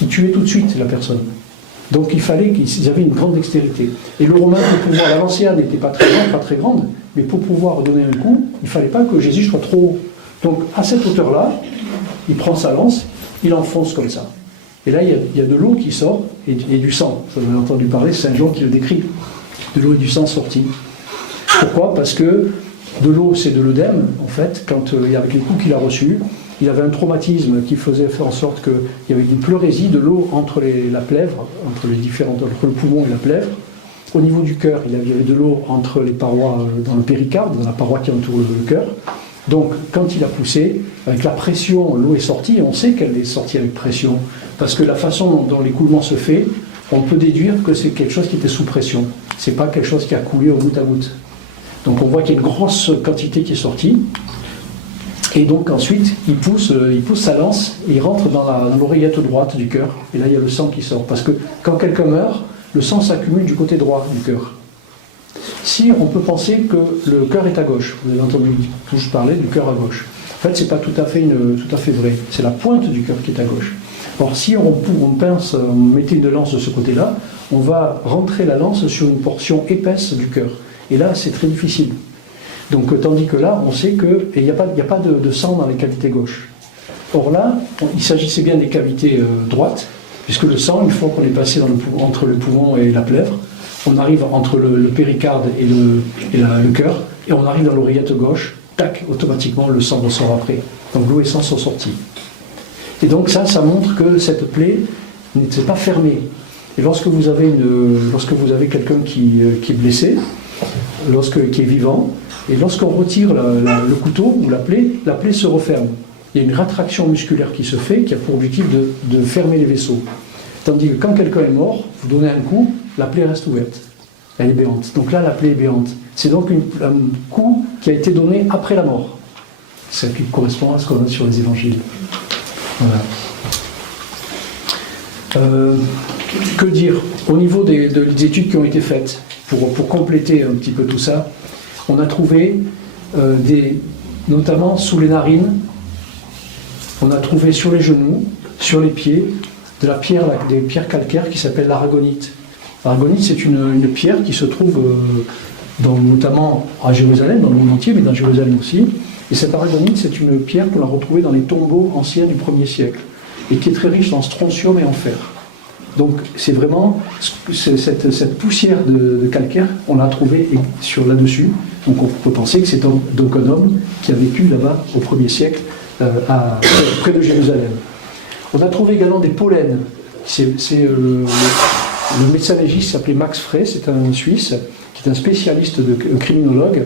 ils tuaient tout de suite la personne. Donc il fallait qu'ils avaient une grande dextérité. Et le Romain, pour pouvoir, la lancéa n'était pas très grande, mais pour pouvoir donner un coup, il ne fallait pas que Jésus soit trop haut. Donc à cette hauteur-là, il prend sa lance, il enfonce comme ça. Et là, il y a de l'eau qui sort et du sang. Vous avez entendu parler, c'est Saint Jean qui le décrit. De l'eau et du sang sortis. Pourquoi? Parce que de l'eau, c'est de l'œdème, en fait. Quand, avec les coups qu'il a reçus, il avait un traumatisme qui faisait faire en sorte qu'il y avait une pleurésie, de l'eau entre la plèvre, entre le poumon et la plèvre. Au niveau du cœur, il y avait de l'eau entre les parois, dans le péricarde, dans la paroi qui entoure le cœur. Donc, quand il a poussé, avec la pression, l'eau est sortie, et on sait qu'elle est sortie avec pression, parce que la façon dont l'écoulement se fait, on peut déduire que c'est quelque chose qui était sous pression. C'est pas quelque chose qui a coulé au goutte à goutte. Donc, on voit qu'il y a une grosse quantité qui est sortie, et donc ensuite, il pousse sa lance, et il rentre dans l'oreillette droite du cœur, et là, il y a le sang qui sort. Parce que quand quelqu'un meurt, le sang s'accumule du côté droit du cœur. Si on peut penser que le cœur est à gauche, vous avez entendu toujours parler du cœur à gauche. En fait, c'est pas tout à fait vrai. C'est la pointe du cœur qui est à gauche. Or, si on mettait une lance de ce côté-là, on va rentrer la lance sur une portion épaisse du cœur. Et là, c'est très difficile. Donc, tandis que là, on sait qu'il n'y a pas de sang dans les cavités gauches. Or là, il s'agissait bien des cavités droites, puisque le sang, une fois qu'on est passé entre le poumon et la plèvre, on arrive entre le péricarde et le cœur, et on arrive dans l'oreillette gauche, tac, automatiquement le sang ressort après. Donc l'eau et le sang sont sortis. Et donc ça montre que cette plaie n'était pas fermée. Et lorsque vous avez quelqu'un qui est blessé, qui est vivant, et lorsqu'on retire le couteau ou la plaie se referme. Il y a une rétraction musculaire qui se fait, qui a pour objectif de fermer les vaisseaux. Tandis que quand quelqu'un est mort, vous donnez un coup, la plaie reste ouverte. Elle est béante. Donc là, la plaie est béante. C'est donc un coup qui a été donné après la mort. Ça qui correspond à ce qu'on a sur les évangiles. Voilà. Que dire au niveau des études qui ont été faites pour compléter un petit peu tout ça? On a trouvé notamment sous les narines, on a trouvé sur les genoux, sur les pieds, des pierres calcaires qui s'appellent l'aragonite. L'aragonite, c'est une pierre qui se trouve notamment à Jérusalem, dans le monde entier, mais dans Jérusalem aussi. Et cette aragonite, c'est une pierre qu'on a retrouvée dans les tombeaux anciens du 1er siècle et qui est très riche en strontium et en fer. Donc c'est vraiment cette poussière de calcaire, on l'a trouvée là-dessus. Donc on peut penser que c'est donc un homme qui a vécu là-bas au 1er siècle, près de Jérusalem. On a trouvé également des pollens. Le médecin légiste s'appelait Max Frey, c'est un Suisse, qui est un spécialiste un criminologue,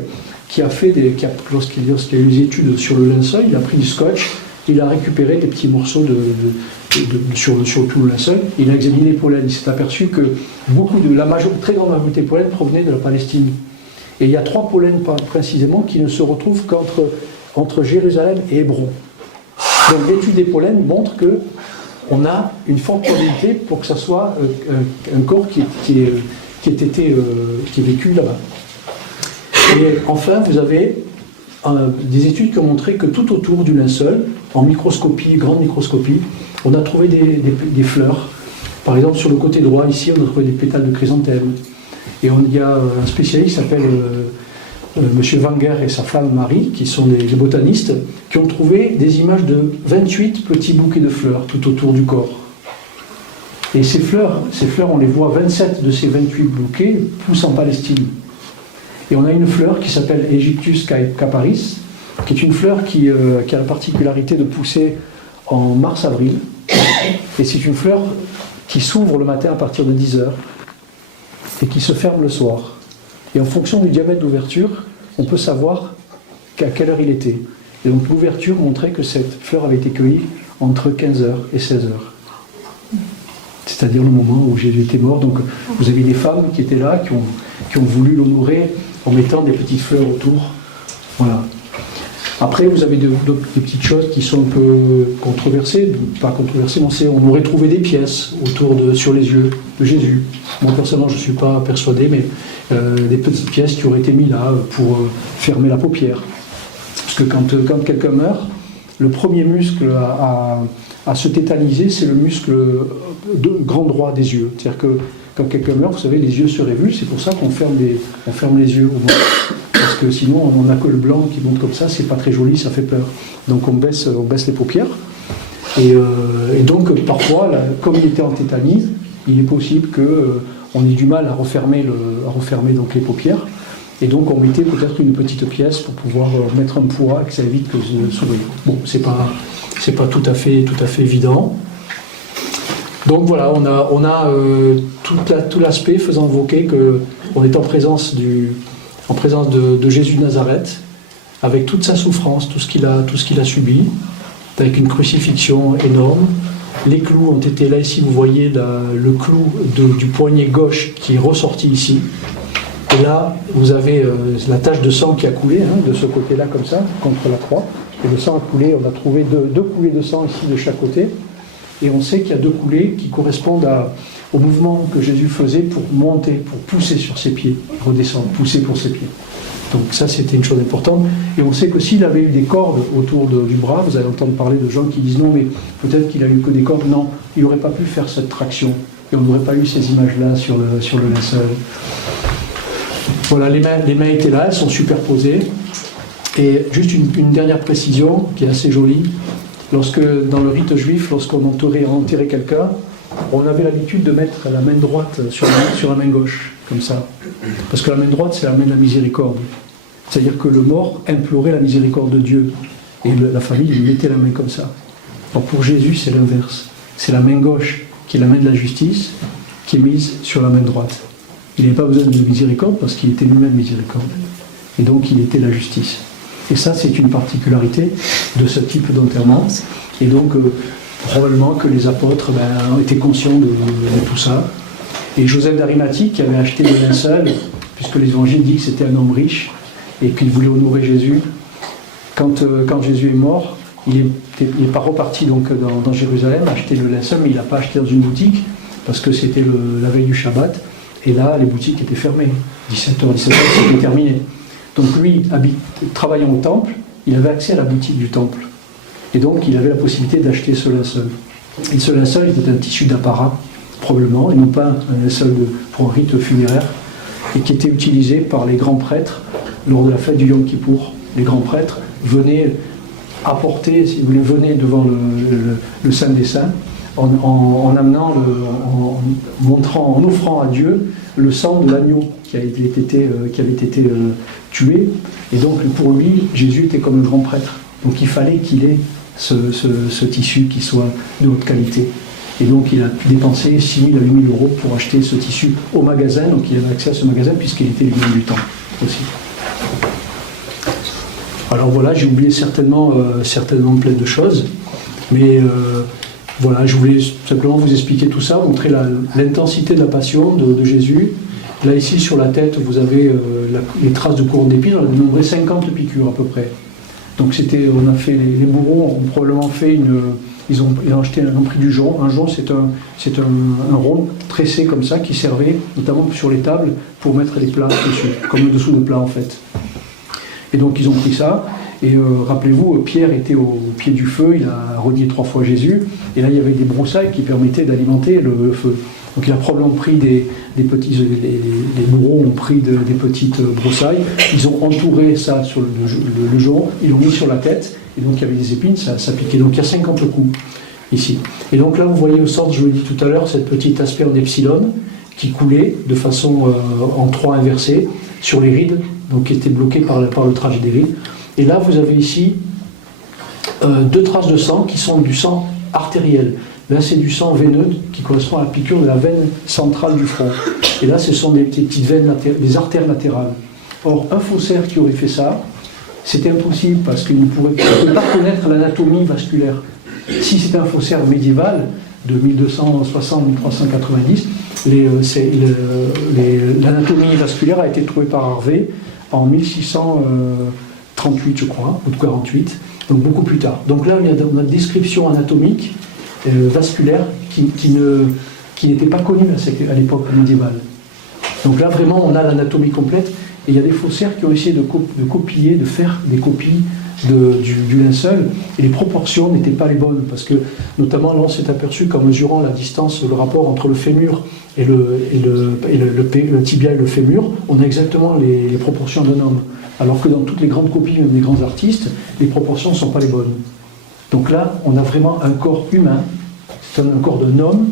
lorsqu'il a eu des études sur le linceul, il a pris du scotch, il a récupéré des petits morceaux sur tout le linceul, il a examiné les pollens, il s'est aperçu que très grande majorité des pollens provenaient de la Palestine. Et il y a 3 pollens précisément qui ne se retrouvent qu'entre Jérusalem et Hébron. Donc l'étude des pollens montre qu'on a une forte probabilité pour que ce soit un corps qui est vécu là-bas. Et enfin, vous avez des études qui ont montré que tout autour du linceul, en microscopie, grande microscopie, on a trouvé des fleurs. Par exemple, sur le côté droit, ici, on a trouvé des pétales de chrysanthème. Et il y a un spécialiste qui s'appelle M. Wenger et sa femme Marie, qui sont des botanistes, qui ont trouvé des images de 28 petits bouquets de fleurs tout autour du corps. Et ces fleurs, on les voit, 27 de ces 28 bouquets poussent en Palestine. Et on a une fleur qui s'appelle Aegyptus caparis, qui est une fleur qui a la particularité de pousser en mars-avril. Et c'est une fleur qui s'ouvre le matin à partir de 10h et qui se ferme le soir. Et en fonction du diamètre d'ouverture, on peut savoir à quelle heure il était. Et donc l'ouverture montrait que cette fleur avait été cueillie entre 15h et 16h. C'est-à-dire le moment où Jésus était mort. Donc vous avez des femmes qui étaient là, qui ont voulu l'honorer en mettant des petites fleurs autour. Voilà. Après, vous avez des petites choses qui sont un peu controversées, pas controversées, mais on aurait trouvé des pièces sur les yeux de Jésus. Moi, personnellement, je ne suis pas persuadé, mais des petites pièces qui auraient été mises là pour fermer la paupière. Parce que quand quelqu'un meurt, le premier muscle à se tétaniser, c'est le muscle grand droit des yeux. C'est-à-dire que quand quelqu'un meurt, vous savez, les yeux se révulsent, c'est pour ça qu'on ferme les yeux au mort. Parce que sinon, on n'a que le blanc qui monte comme ça, c'est pas très joli, ça fait peur. Donc on baisse les paupières. Et donc, parfois, comme il était en tétanie, il est possible qu'on ait du mal à refermer donc, les paupières. Et donc, on mettait peut-être une petite pièce pour pouvoir mettre un poids et que ça évite que de s'ouvrir. Bon, c'est pas tout à fait évident. Donc voilà, on a tout l'aspect faisant évoquer qu'on est en présence de Jésus de Nazareth, avec toute sa souffrance, tout ce qu'il a subi, avec une crucifixion énorme. Les clous ont été là, ici vous voyez le clou du poignet gauche qui est ressorti ici. Et là, vous avez la tache de sang qui a coulé, de ce côté-là comme ça, contre la croix. Et le sang a coulé, on a trouvé deux coulées de sang ici de chaque côté. Et on sait qu'il y a 2 coulées qui correspondent au mouvement que Jésus faisait pour monter, pour pousser sur ses pieds, redescendre, pousser pour ses pieds. Donc ça, c'était une chose importante. Et on sait que s'il avait eu des cordes autour du bras, vous allez entendre parler de gens qui disent non, mais peut-être qu'il a eu que des cordes. Non, il n'aurait pas pu faire cette traction. Et on n'aurait pas eu ces images-là sur le linceul. Voilà, les mains étaient là, elles sont superposées. Et juste une dernière précision qui est assez jolie. Lorsque, dans le rite juif, lorsqu'on enterrait quelqu'un, on avait l'habitude de mettre la main droite sur la main gauche, comme ça. Parce que la main droite, c'est la main de la miséricorde. C'est-à-dire que le mort implorait la miséricorde de Dieu. Et la famille lui mettait la main comme ça. Alors pour Jésus, c'est l'inverse. C'est la main gauche qui est la main de la justice, qui est mise sur la main droite. Il n'avait pas besoin de miséricorde parce qu'il était lui-même miséricorde. Et donc il était la justice. Et ça, c'est une particularité de ce type d'enterrement. Et donc, probablement que les apôtres ont été conscients de tout ça. Et Joseph d'Arimathie, qui avait acheté le linceul, puisque l'évangile dit que c'était un homme riche et qu'il voulait honorer Jésus, quand Jésus est mort, il n'est pas reparti donc dans Jérusalem acheter le linceul, mais il n'a pas acheté dans une boutique, parce que c'était la veille du Shabbat, et là, les boutiques étaient fermées. 17h, c'était terminé. Donc lui, travaillant au temple, il avait accès à la boutique du temple. Et donc, il avait la possibilité d'acheter ce linceul. Et ce linceul était un tissu d'apparat, probablement, et non pas un linceul pour un rite funéraire, et qui était utilisé par les grands prêtres lors de la fête du Yom Kippour. Les grands prêtres venaient apporter, si vous voulez, venaient devant le Saint des Saints, en amenant, en offrant à Dieu le sang de l'agneau qui avait été tué. Et donc, pour lui, Jésus était comme un grand prêtre. Donc, il fallait qu'il ait ce tissu qui soit de haute qualité. Et donc il a dépensé 6 000 à 8 000 euros pour acheter ce tissu au magasin, donc il avait accès à ce magasin puisqu'il était les du temps aussi. Alors voilà, j'ai oublié certainement plein de choses, mais voilà, je voulais simplement vous expliquer tout ça, montrer l'intensité de la passion de Jésus. Là ici sur la tête, vous avez les traces de couronne d'épines, on a dénombré 50 piqûres à peu près. Donc on a fait, les bourreaux ont probablement fait ils ont pris du jonc. Un jonc, c'est un rond tressé comme ça qui servait notamment sur les tables pour mettre les plats dessus, comme le dessous de plat en fait. Et donc ils ont pris ça. Et rappelez-vous, Pierre était au pied du feu, il a renié 3 fois Jésus. Et là, il y avait des broussailles qui permettaient d'alimenter le feu. Donc il a probablement pris des petits, les bourreaux ont pris des petites broussailles, ils ont entouré ça sur le jonc, ils l'ont mis sur la tête, et donc il y avait des épines, ça piquait. Donc il y a 50 coups ici. Et donc là vous voyez au centre, je vous l'ai dit tout à l'heure, cette petite asperge d'epsilon qui coulait de façon en 3 inversée sur les rides, donc qui était bloquée par le trajet des rides. Et là vous avez ici 2 traces de sang qui sont du sang artériel. Là, c'est du sang veineux qui correspond à la piqûre de la veine centrale du front. Et là, ce sont des petites veines, des artères latérales. Or, un faussaire qui aurait fait ça, c'était impossible parce qu'il ne pouvait pas connaître l'anatomie vasculaire. Si c'était un faussaire médiéval de 1260-1390, l'anatomie vasculaire a été trouvée par Harvey en 1638, je crois, ou 48, donc beaucoup plus tard. Donc là, on a une description anatomique vasculaire qui n'était pas connue à l'époque médiévale. Donc là, vraiment, on a l'anatomie complète. Et il y a des faussaires qui ont essayé de copier, de faire des copies du linceul. Et les proportions n'étaient pas les bonnes. Parce que, notamment, là, on s'est aperçu qu'en mesurant la distance, le rapport entre le fémur et le tibia et le fémur, on a exactement les proportions d'un homme. Alors que dans toutes les grandes copies, même des grands artistes, les proportions ne sont pas les bonnes. Donc là, on a vraiment un corps humain, c'est un corps d'un homme,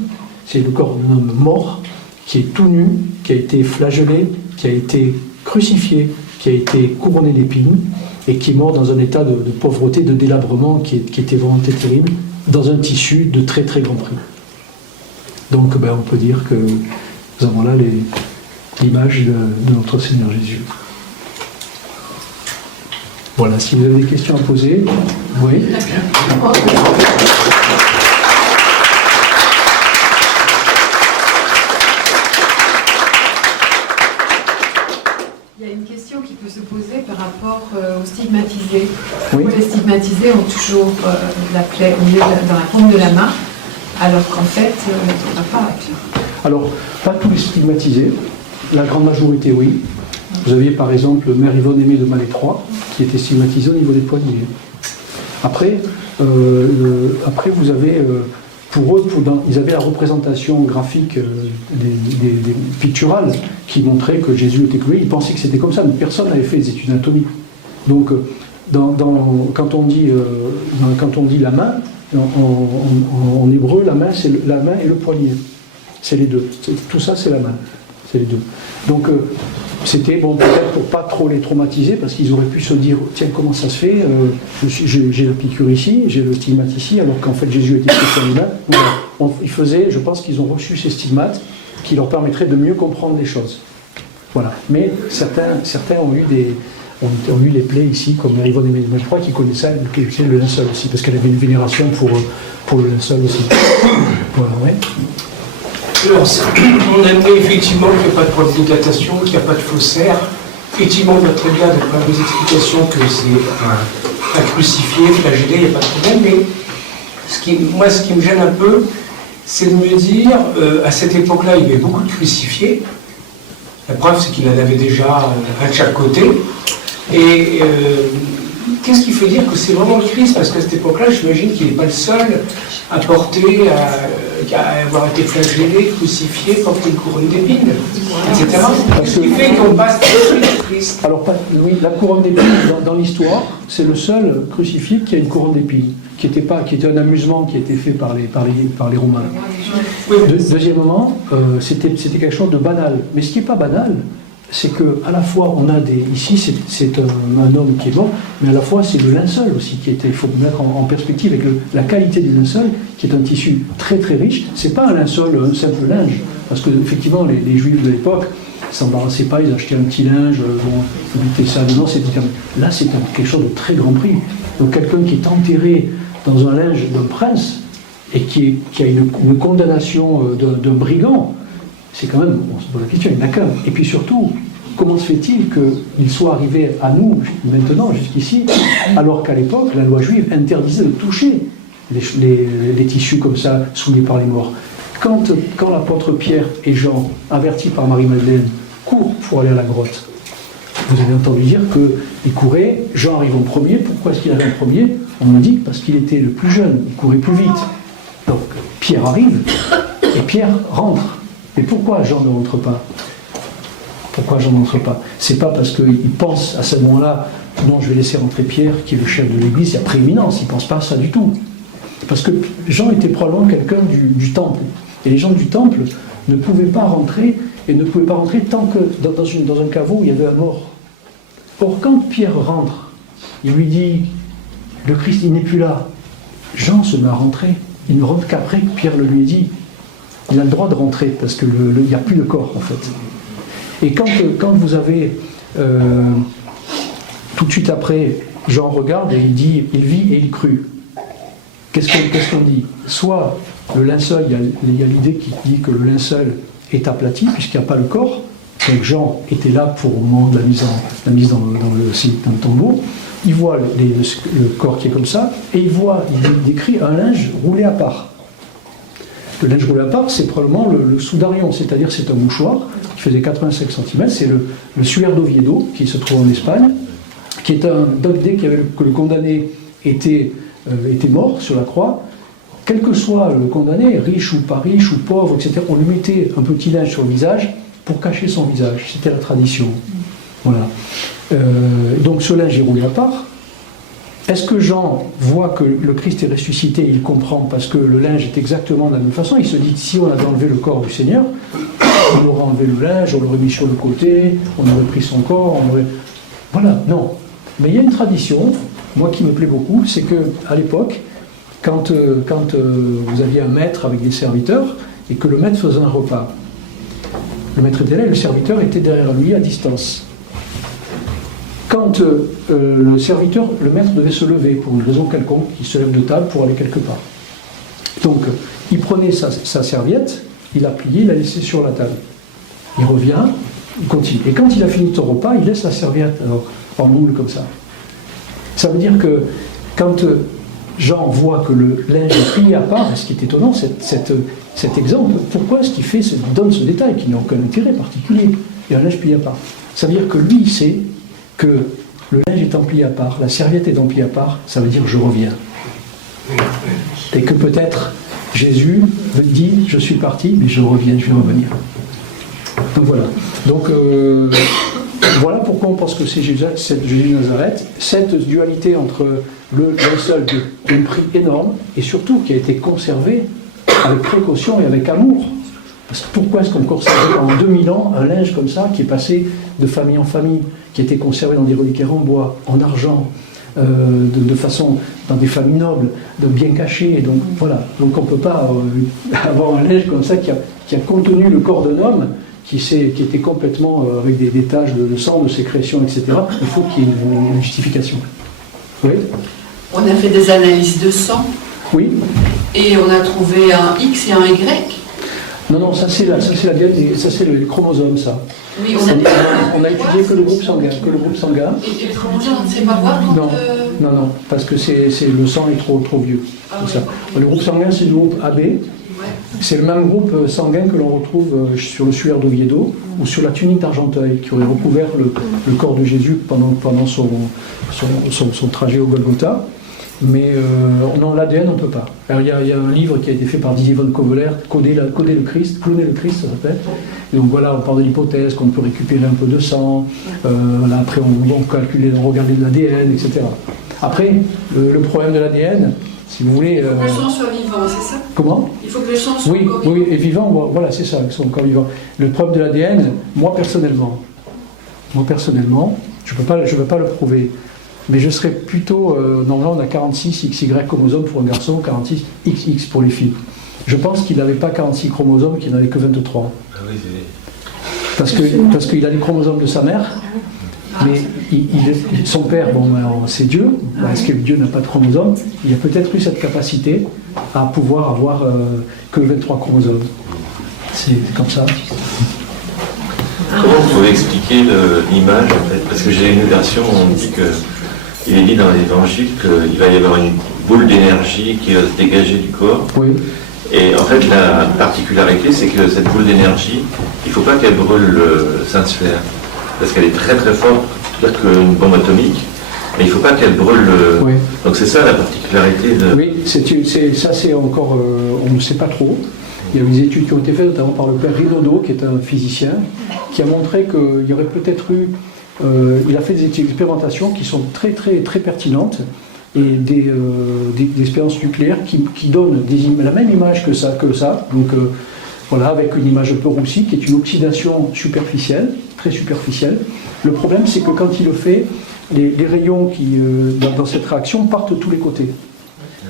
c'est le corps d'un homme mort, qui est tout nu, qui a été flagellé, qui a été crucifié, qui a été couronné d'épines, et qui est mort dans un état de pauvreté, de délabrement, qui était vraiment terrible, dans un tissu de très très grand prix. Donc on peut dire que nous avons là l'image de notre Seigneur Jésus. Voilà, si vous avez des questions à poser, oui. Il y a une question qui peut se poser par rapport aux stigmatisés. Oui. Les stigmatisés ont toujours la plaie au milieu dans la paume de la main, alors qu'en fait, on n'a pas la plaie. Alors, pas tous les stigmatisés, la grande majorité, oui. Vous aviez par exemple Mère Yvonne Aimée de Malétroit, qui était stigmatisée au niveau des poignets. Après vous avez, pour eux, ils avaient la représentation graphique des picturales qui montrait que Jésus était cloué. Ils pensaient que c'était comme ça, mais personne n'avait fait des études anatomiques. Donc, quand on dit la main, en hébreu, la main, c'est la main et le poignet. C'est les deux. Tout ça, c'est la main. C'est les deux. Donc, c'était peut-être pour pas trop les traumatiser, parce qu'ils auraient pu se dire, tiens, comment ça se fait, j'ai la piqûre ici, j'ai le stigmate ici, alors qu'en fait Jésus était spécialement là. Je pense qu'ils ont reçu ces stigmates qui leur permettraient de mieux comprendre les choses. Voilà. Mais certains ont eu les plaies ici, comme Yvonne Aimée. Je crois qu'ils connaissaient le linceul aussi, parce qu'elle avait une vénération pour le linceul aussi. Voilà, ouais. Alors, on admet effectivement qu'il n'y a pas de problème de datation, qu'il n'y a pas de faussaire. Effectivement, on voit très bien, d'après vos explications, que c'est un crucifié, flagellé, il n'y a pas de problème. Mais ce qui me gêne un peu, c'est de me dire, à cette époque-là, il y avait beaucoup de crucifiés. La preuve, c'est qu'il en avait déjà un de chaque côté. Et qu'est-ce qui fait dire que c'est vraiment le Christ? Parce qu'à cette époque-là, j'imagine qu'il n'est pas le seul à porter, à avoir été flagellé, crucifié, porter une couronne d'épines, etc. Ce qui fait qu'on passe tout de suite au Christ. Alors, oui, la couronne d'épines, dans l'histoire, c'est le seul crucifié qui a une couronne d'épines, qui était un amusement qui était fait par les Romains. Oui. Deuxièmement, c'était quelque chose de banal. Mais ce qui n'est pas banal, c'est qu'à la fois, on a ici, c'est un homme qui est mort, mais à la fois, c'est le linceul aussi qui était. Il faut mettre en perspective avec la qualité du linceul, qui est un tissu très très riche. C'est pas un linceul, un simple linge, parce que effectivement, les Juifs de l'époque ne s'embarrassaient pas, ils achetaient un petit linge, ils mettaient ça dedans, c'était là, c'est quelque chose de très grand prix. Donc quelqu'un qui est enterré dans un linge d'un prince et qui a une condamnation d'un brigand. C'est quand même, on se pose la question, il n'y en a qu'un. Et puis surtout, comment se fait-il qu'il soit arrivé à nous, maintenant, jusqu'ici, alors qu'à l'époque, la loi juive interdisait de toucher les tissus comme ça, souillés par les morts. Quand l'apôtre Pierre et Jean, avertis par Marie-Madeleine, courent pour aller à la grotte, vous avez entendu dire qu'ils couraient, Jean arrive en premier. Pourquoi est-ce qu'il arrive en premier? On nous dit parce qu'il était le plus jeune, il courait plus vite. Donc Pierre arrive, et Pierre rentre. Mais pourquoi Jean ne rentre pas? Pourquoi Jean n'entre pas? C'est pas parce qu'il pense à ce moment-là, non, je vais laisser rentrer Pierre, qui est le chef de l'église, il y a prééminence, il ne pense pas à ça du tout. Parce que Jean était probablement quelqu'un du temple. Et les gens du temple ne pouvaient pas rentrer, et ne pouvaient pas rentrer tant que dans un caveau où il y avait un mort. Or, quand Pierre rentre, il lui dit, le Christ, il n'est plus là. Jean se met à rentrer. Il ne rentre qu'après que Pierre le lui ait dit. Il a le droit de rentrer parce qu'il n'y a plus de corps en fait. Et quand vous avez tout de suite après, Jean regarde et il dit, il vit et il crut. Qu'est-ce qu'on dit? Soit le linceul, il y a l'idée qui dit que le linceul est aplati puisqu'il n'y a pas le corps. Donc Jean était là pour au moment de la mise dans le tombeau. Il voit le corps qui est comme ça et il décrit un linge roulé à part. Le linge roulé à part, c'est probablement le soudarion, c'est-à-dire c'est un mouchoir qui faisait 85 cm, c'est le suaire d'Oviedo, qui se trouve en Espagne, qui est dans l'idée que le condamné était mort sur la croix. Quel que soit le condamné, riche ou pas riche ou pauvre, etc., on lui mettait un petit linge sur le visage pour cacher son visage. C'était la tradition. Voilà. Donc ce linge est roulé à part. Est-ce que Jean voit que le Christ est ressuscité? Il comprend parce que le linge est exactement de la même façon. Il se dit, si on avait enlevé le corps du Seigneur, on aurait enlevé le linge, on l'aurait mis sur le côté, on aurait pris son corps, on aurait... Voilà, non. Mais il y a une tradition, moi qui me plaît beaucoup, c'est qu'à l'époque, quand vous aviez un maître avec des serviteurs, et que le maître faisait un repas, le maître était là et le serviteur était derrière lui à distance. Quand le maître devait se lever pour une raison quelconque, il se lève de table pour aller quelque part. Donc, il prenait sa serviette, il l'a pliée, il l'a laissée sur la table. Il revient, il continue. Et quand il a fini son repas, il laisse la serviette en moule comme ça. Ça veut dire que quand Jean voit que le linge est plié à part, ce qui est étonnant, cet exemple, pourquoi est-ce qu'il donne ce détail qui n'a aucun intérêt particulier? Il y a un linge plié à part. Ça veut dire que lui, il sait que le linge est plié à part, la serviette est pliée à part, ça veut dire je reviens. Et que peut-être Jésus dit je suis parti, mais je reviens, je vais revenir. Donc voilà. Donc voilà pourquoi on pense que c'est Jésus de Nazareth, cette dualité entre le linceul d'un prix énorme et surtout qui a été conservé avec précaution et avec amour. Parce que pourquoi est-ce qu'on conserve en 2000 ans un linge comme ça qui est passé de famille en famille, qui a été conservé dans des reliquaires en bois, en argent, de façon dans des familles nobles, bien cachées. Donc voilà. Donc on ne peut pas avoir un linge comme ça qui a contenu le corps d'un homme qui était complètement avec des taches de sang, de sécrétion, etc. Il faut qu'il y ait une justification. Oui. On a fait des analyses de sang. Oui. Et on a trouvé un X et un Y. Non, ça c'est l'ADN, ça c'est le chromosome, ça. Oui, On a étudié que le groupe sanguin. Et le chromosome, on ne sait pas voir quand Non, parce que le sang est trop vieux. C'est ça. Le groupe sanguin, c'est le groupe AB. C'est le même groupe sanguin que l'on retrouve sur le suaire d'Oviedo ou sur la tunique d'Argenteuil, qui aurait recouvert le corps de Jésus pendant son trajet au Golgotha. Mais non, l'ADN, on ne peut pas. Alors, il y a un livre qui a été fait par Didier von Koveler, Coder le Christ, cloner le Christ, ça s'appelle. Et donc voilà, on parle de l'hypothèse qu'on peut récupérer un peu de sang, voilà, après on calcule, on regarde l'ADN, etc. Après, le problème de l'ADN, si vous voulez... Il faut que le sang soit vivant, c'est ça? Comment? Il faut que le sang soit encore vivant. Oui, et vivant, voilà, c'est ça, ils sont encore vivants. Le problème de l'ADN, moi personnellement, je ne peux pas le prouver. Mais je serais plutôt, normalement on a 46 XY chromosomes pour un garçon, 46 XX pour les filles. Je pense qu'il n'avait pas 46 chromosomes, qu'il n'en avait que 23. Ah oui, parce qu'il a les chromosomes de sa mère, mais son père, bon, alors, c'est Dieu, est-ce que Dieu n'a pas de chromosomes? Il a peut-être eu cette capacité à pouvoir avoir que 23 chromosomes. C'est comme ça. Comment vous pouvez expliquer l'image en fait? Parce que j'ai une version où on dit que il est dit dans l'évangile qu'il va y avoir une boule d'énergie qui va se dégager du corps. Oui. Et en fait, la particularité, c'est que cette boule d'énergie, il ne faut pas qu'elle brûle le Saint-Sphère. Parce qu'elle est très très forte, pire qu'une bombe atomique. Mais il ne faut pas qu'elle brûle le... Oui. Donc c'est ça la particularité de... Oui, ça c'est encore... on ne sait pas trop. Il y a eu des études qui ont été faites, notamment par le père Ridaudo, qui est un physicien, qui a montré qu'il y aurait peut-être eu... il a fait des expérimentations qui sont très très très pertinentes et des expériences nucléaires qui donnent la même image que ça. Donc voilà, avec une image un peu roussie, qui est une oxydation superficielle, très superficielle. Le problème, c'est que quand il le fait, les rayons dans cette réaction partent de tous les côtés.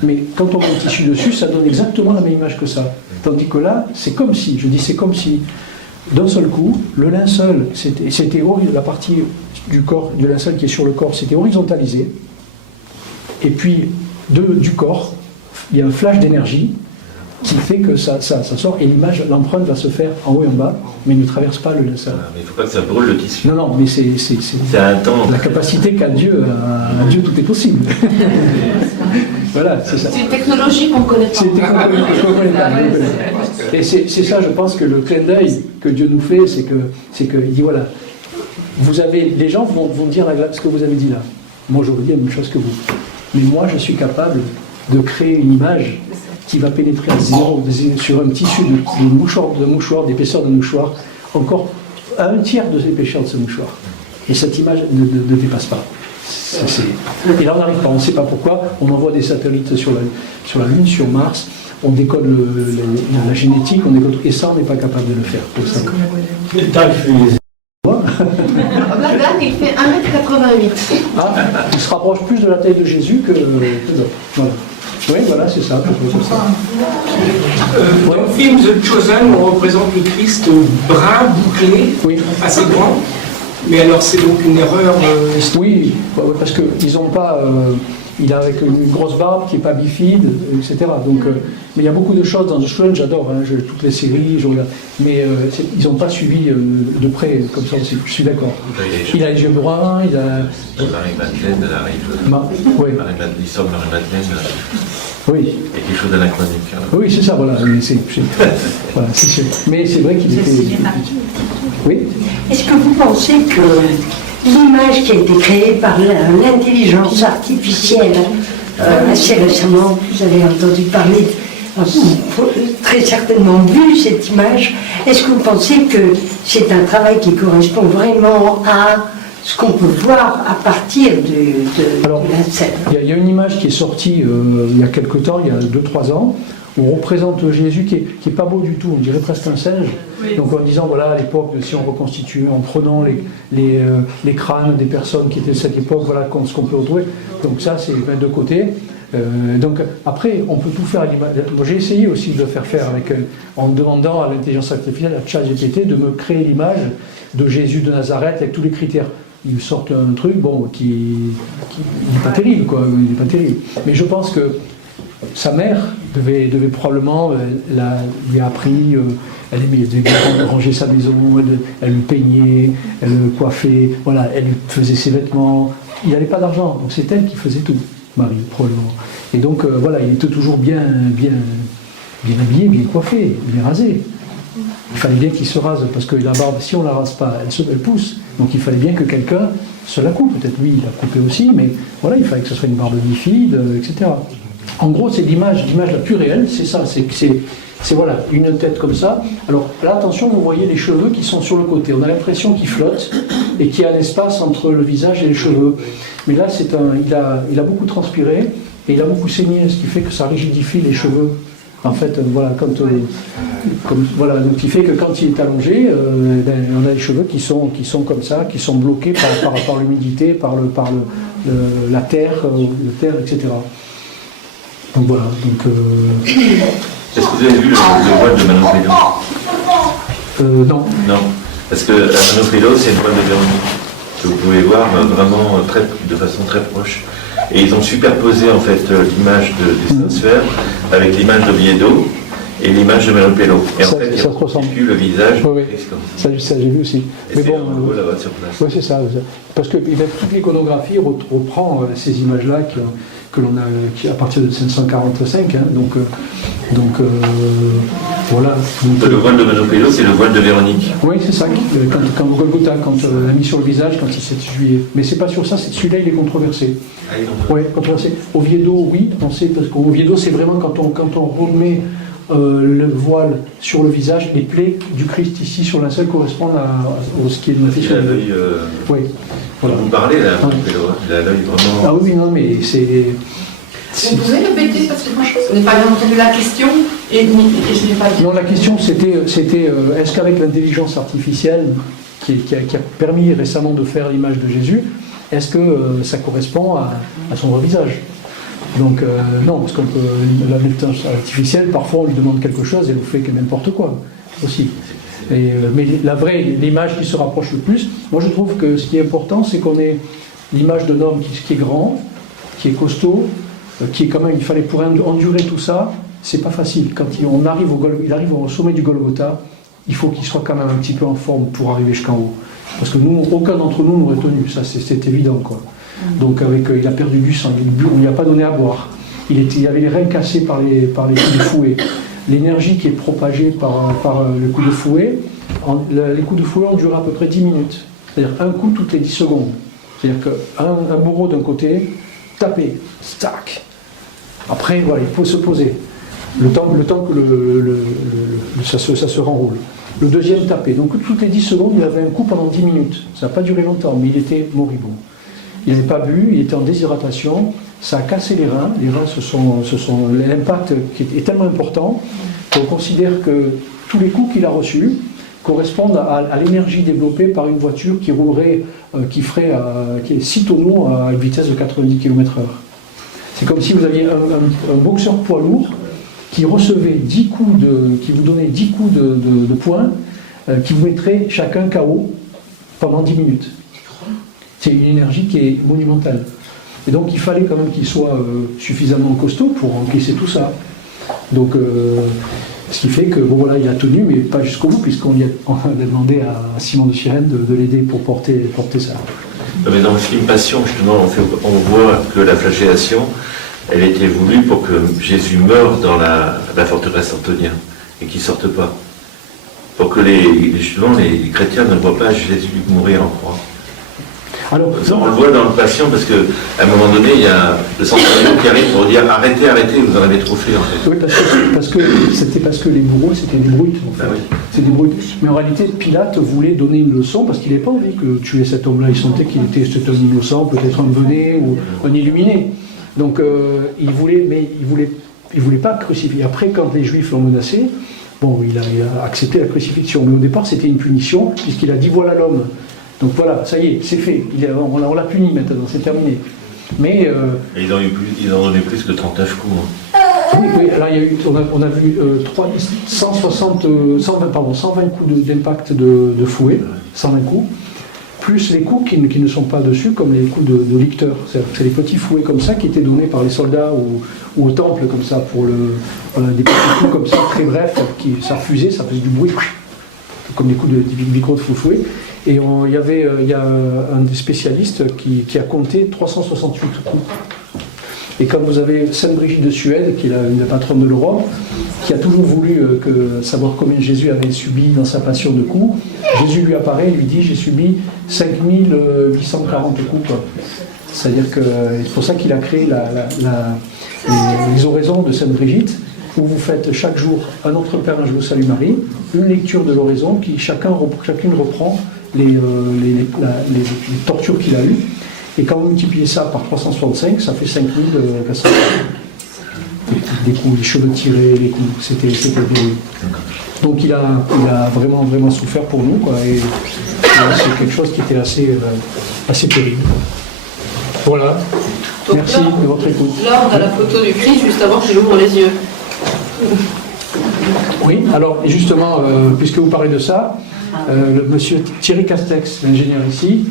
Mais quand on met le tissu dessus, ça donne exactement la même image que ça. Tandis que là, c'est comme si, d'un seul coup, le linceul, la partie du corps, du linceul qui est sur le corps, c'était horizontalisé. Et puis, du corps, il y a un flash d'énergie qui fait que ça sort, et l'empreinte va se faire en haut et en bas, mais ne traverse pas le linceul. Ah, mais il ne faut pas que ça brûle le tissu. Non, mais c'est un temps. la capacité qu'a Dieu. À Dieu, tout est possible. Voilà, c'est ça. C'est une technologie qu'on ne connaît pas. C'est une technologie qu'on ne connaît pas. Et c'est ça, je pense, que le clin d'œil que Dieu nous fait, c'est qu'il dit, voilà, les gens vont dire ce que vous avez dit là. Moi, j'aurais dit la même chose que vous. Mais moi, je suis capable de créer une image qui va pénétrer à zéro, sur un tissu de mouchoir, d'épaisseur de mouchoir, encore à un tiers de l'épaisseur de ce mouchoir. Et cette image ne dépasse pas. Et là, on n'arrive pas, on ne sait pas pourquoi. On envoie des satellites sur la Lune, sur Mars, on décode la génétique, et ça, on n'est pas capable de le faire. Pour ça. Quelle taille fait Là, il fait 1m88. Ah, il se rapproche plus de la taille de Jésus que d'autres. Voilà. Oui, voilà, c'est ça. Dans le film The Chosen, on représente le Christ brun, bouclé, assez grand. Mais alors c'est donc une erreur Oui, parce qu'ils n'ont pas... il a avec une grosse barbe qui n'est pas bifide, etc. Donc, mais il y a beaucoup de choses dans The Chosen, j'adore, toutes les séries, je regarde. Mais ils n'ont pas suivi de près comme ça aussi, je suis d'accord. Il a les yeux bruns, il a... Marie-Madeleine arrive. L'histoire de Marie-Madeleine. Oui. Il y a quelque chose d'anachronique. Oui, c'est ça, voilà. Voilà, c'est sûr. Mais c'est vrai qu'il était... Oui. Est-ce que vous pensez que l'image qui a été créée par l'intelligence artificielle assez récemment, vous avez entendu parler, très certainement vu cette image, est-ce que vous pensez que c'est un travail qui correspond vraiment à ce qu'on peut voir à partir de la scène? Il y a une image qui est sortie il y a quelque temps, il y a 2-3 ans, où on représente Jésus qui est pas beau du tout, on dirait presque un singe. Oui. Donc en disant, voilà, à l'époque, si on reconstitue, en prenant les crânes des personnes qui étaient de cette époque, voilà ce qu'on peut retrouver. Donc ça, c'est de côté. Donc après, on peut tout faire à l'image. J'ai essayé aussi de le faire en demandant à l'intelligence artificielle, à ChatGPT, de me créer l'image de Jésus de Nazareth avec tous les critères. Ils sortent un truc, qui n'est pas terrible, quoi. Il n'est pas terrible. Mais je pense que sa mère devait probablement, lui a appris, elle devait ranger sa maison, elle le peignait, elle le coiffait, voilà, elle lui faisait ses vêtements. Il n'avait pas d'argent, donc c'est elle qui faisait tout, Marie, probablement. Et donc voilà, il était toujours bien habillé, bien coiffé, bien rasé. Il fallait bien qu'il se rase, parce que la barbe, si on ne la rase pas, elle pousse. Donc il fallait bien que quelqu'un se la coupe. Peut-être lui, il a coupé aussi, mais voilà, il fallait que ce soit une barbe bifide, etc. En gros, c'est l'image la plus réelle, c'est ça, c'est voilà, une tête comme ça. Alors là, attention, vous voyez les cheveux qui sont sur le côté. On a l'impression qu'ils flottent et qu'il y a un espace entre le visage et les cheveux. Mais là, il a beaucoup transpiré et il a beaucoup saigné, ce qui fait que ça rigidifie les cheveux. En fait, voilà, voilà, donc qui fait que quand il est allongé, on a les cheveux qui sont comme ça, qui sont bloqués par l'humidité, par la terre, etc. Donc voilà. Est-ce que vous avez vu le voile de Manon Pello? Non. Non, parce que Manon Pello, c'est une voile de Véronique que vous pouvez voir vraiment de façon très proche. Et ils ont superposé en fait l'image des Saint-Sphères avec l'image d'Oviedo et l'image de Manon Pello. Et en fait, ça se ressemble. Le visage. Oui. Ça j'ai vu aussi. Et mais bon, là-bas sur place. Oui, c'est ça. Parce que toute l'iconographie reprend ces images-là que l'on a à partir de 545. Hein, donc voilà. Le voile de Manon Pello, c'est le voile de Véronique. Oui, c'est ça. Quand Golgotha, quand elle a mis sur le visage, quand c'est 7 juillet. Mais c'est pas sur ça. Celui-là, il est controversé. Oui, controversé. Oviedo, oui, on sait, parce qu'Oviedo, c'est vraiment quand on remet le voile sur le visage, les plaies du Christ ici sur la selle correspondent à ce qui est noté sur le visage. Oui. Voilà. Vous parlez là, il a l'œil vraiment. Ah oui, non, mais c'est. Vous pouvez répéter parce que moi je n'ai pas bien entendu la question et je n'ai pas dit. Non, la question c'était est-ce qu'avec l'intelligence artificielle qui a permis récemment de faire l'image de Jésus, est-ce que ça correspond à son vrai visage? Donc non, parce que l'intelligence artificielle, parfois on lui demande quelque chose et elle fait que n'importe quoi aussi. Mais l'image qui se rapproche le plus, moi je trouve que ce qui est important, c'est qu'on ait l'image d'un homme qui est grand, qui est costaud, qui est quand même, il fallait pour endurer tout ça, c'est pas facile. Quand il arrive au sommet du Golgotha, il faut qu'il soit quand même un petit peu en forme pour arriver jusqu'en haut. Parce que nous, aucun d'entre nous n'aurait tenu, ça c'est évident, quoi. Donc il a perdu du sang, on ne lui a pas donné à boire. Il avait les reins cassés par les coups de fouet. L'énergie qui est propagée par le coup de fouet, les coups de fouet ont duré à peu près 10 minutes. C'est-à-dire un coup toutes les 10 secondes. C'est-à-dire qu'un bourreau d'un côté, taper, tac. Après, voilà, il faut se poser. Le temps que ça se renroule. Le deuxième tapé. Donc toutes les 10 secondes, il avait un coup pendant 10 minutes. Ça n'a pas duré longtemps, mais il était moribond. Il n'avait pas bu, il était en déshydratation, ça a cassé les reins. Les reins, l'impact est tellement important qu'on considère que tous les coups qu'il a reçus correspondent à l'énergie développée par une voiture qui roulerait, qui est 6 tonneaux à une vitesse de 90 km/h. C'est comme si vous aviez un boxeur poids lourd qui recevait 10 coups qui vous donnait 10 coups de poing, qui vous mettrait chacun KO pendant 10 minutes. C'est une énergie qui est monumentale. Et donc il fallait quand même qu'il soit suffisamment costaud pour encaisser tout ça. Donc ce qui fait que bon voilà, il a tenu, mais pas jusqu'au bout, puisqu'on a demandé à Simon de Cyrène de l'aider pour porter ça. Mais dans le film Passion, justement, on voit que la flagellation, elle était voulue pour que Jésus meure dans la forteresse Antonia et qu'il ne sorte pas. Pour que justement les chrétiens ne voient pas Jésus mourir en croix. Alors, on le voit dans le Passion parce qu'à un moment donné, il y a le centurion qui arrive pour dire arrêtez, vous en avez trop fait en fait. Oui, parce que les bourreaux c'était des brutes en fait. Ah oui. C'est des brutes. Mais en réalité, Pilate voulait donner une leçon parce qu'il n'avait pas envie que tuer cet homme-là. Il sentait c'était un innocent, peut-être un bené ou un illuminé. Donc il voulait pas crucifier. Après, quand les Juifs l'ont menacé, bon, il a accepté la crucifixion. Mais au départ, c'était une punition puisqu'il a dit voilà l'homme. Donc voilà, ça y est, c'est fait. On l'a puni maintenant, c'est terminé. Mais ils ont donné plus que 39 coups. Hein. Oui, alors on a vu 120 coups d'impact de fouet, 120 coups. plus les coups qui ne sont pas dessus, comme les coups de licteurs. C'est les petits fouets comme ça qui étaient donnés par les soldats ou au temple, comme ça, pour des petits coups comme ça, très brefs, ça fusait, ça faisait du bruit, comme des coups de micro de fouet. Et il y a un des spécialistes qui a compté 368 coups. Et comme vous avez Sainte Brigitte de Suède, qui est la patronne de l'Europe, qui a toujours voulu savoir combien Jésus avait subi dans sa passion de coups, Jésus lui apparaît et lui dit « J'ai subi 5840 coups ». C'est-à-dire que c'est pour ça qu'il a créé les oraisons de Sainte Brigitte, où vous faites chaque jour un Notre Père, un Je vous salue Marie, une lecture de l'oraison qui chacune reprend les tortures qu'il a eues. Et quand vous multipliez ça par 365, ça fait 5400. Des coups, les cheveux tirés, les coups, c'était terrible. Donc il a vraiment, vraiment souffert pour nous, quoi, et c'est quelque chose qui était assez terrible. Voilà. Donc, merci de votre écoute. Là, on a la photo du Christ juste avant qu'il ouvre les yeux. Oui, alors et justement, puisque vous parlez de ça, le monsieur Thierry Castex, l'ingénieur ici,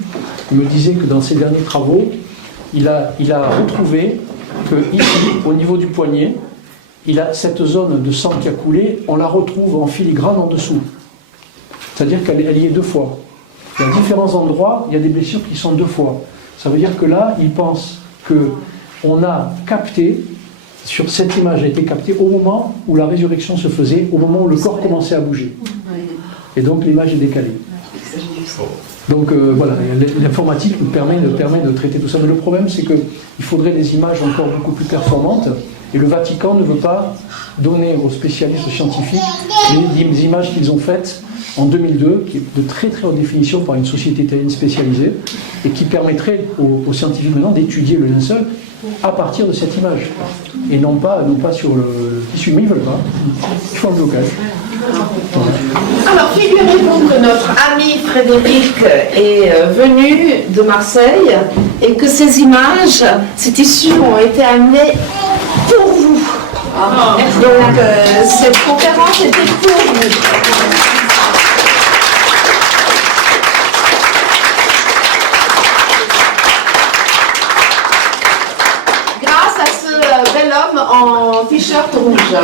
me disait que dans ses derniers travaux, il a retrouvé que ici, au niveau du poignet, il a cette zone de sang qui a coulé, on la retrouve en filigrane en dessous. C'est-à-dire qu'elle y est deux fois. Et à différents endroits, il y a des blessures qui sont deux fois. Ça veut dire que là, il pense qu'on a capté, sur cette image a été captée au moment où la résurrection se faisait, au moment où le corps commençait à bouger. Et donc l'image est décalée. Donc voilà, l'informatique nous permet de traiter tout ça. Mais le problème, c'est qu'il faudrait des images encore beaucoup plus performantes. Et le Vatican ne veut pas donner aux spécialistes scientifiques les images qu'ils ont faites en 2002, qui est de très très haute définition par une société italienne spécialisée, et qui permettrait aux scientifiques maintenant d'étudier le linceul à partir de cette image. Et non pas sur le tissu, mais ils ne veulent pas. Ils font un blocage. Alors, figurez-vous que notre ami Frédéric est venu de Marseille et que ces images, ces tissus ont été amenés pour vous. Donc, cette conférence était pour vous. Grâce à ce bel homme en t-shirt rouge.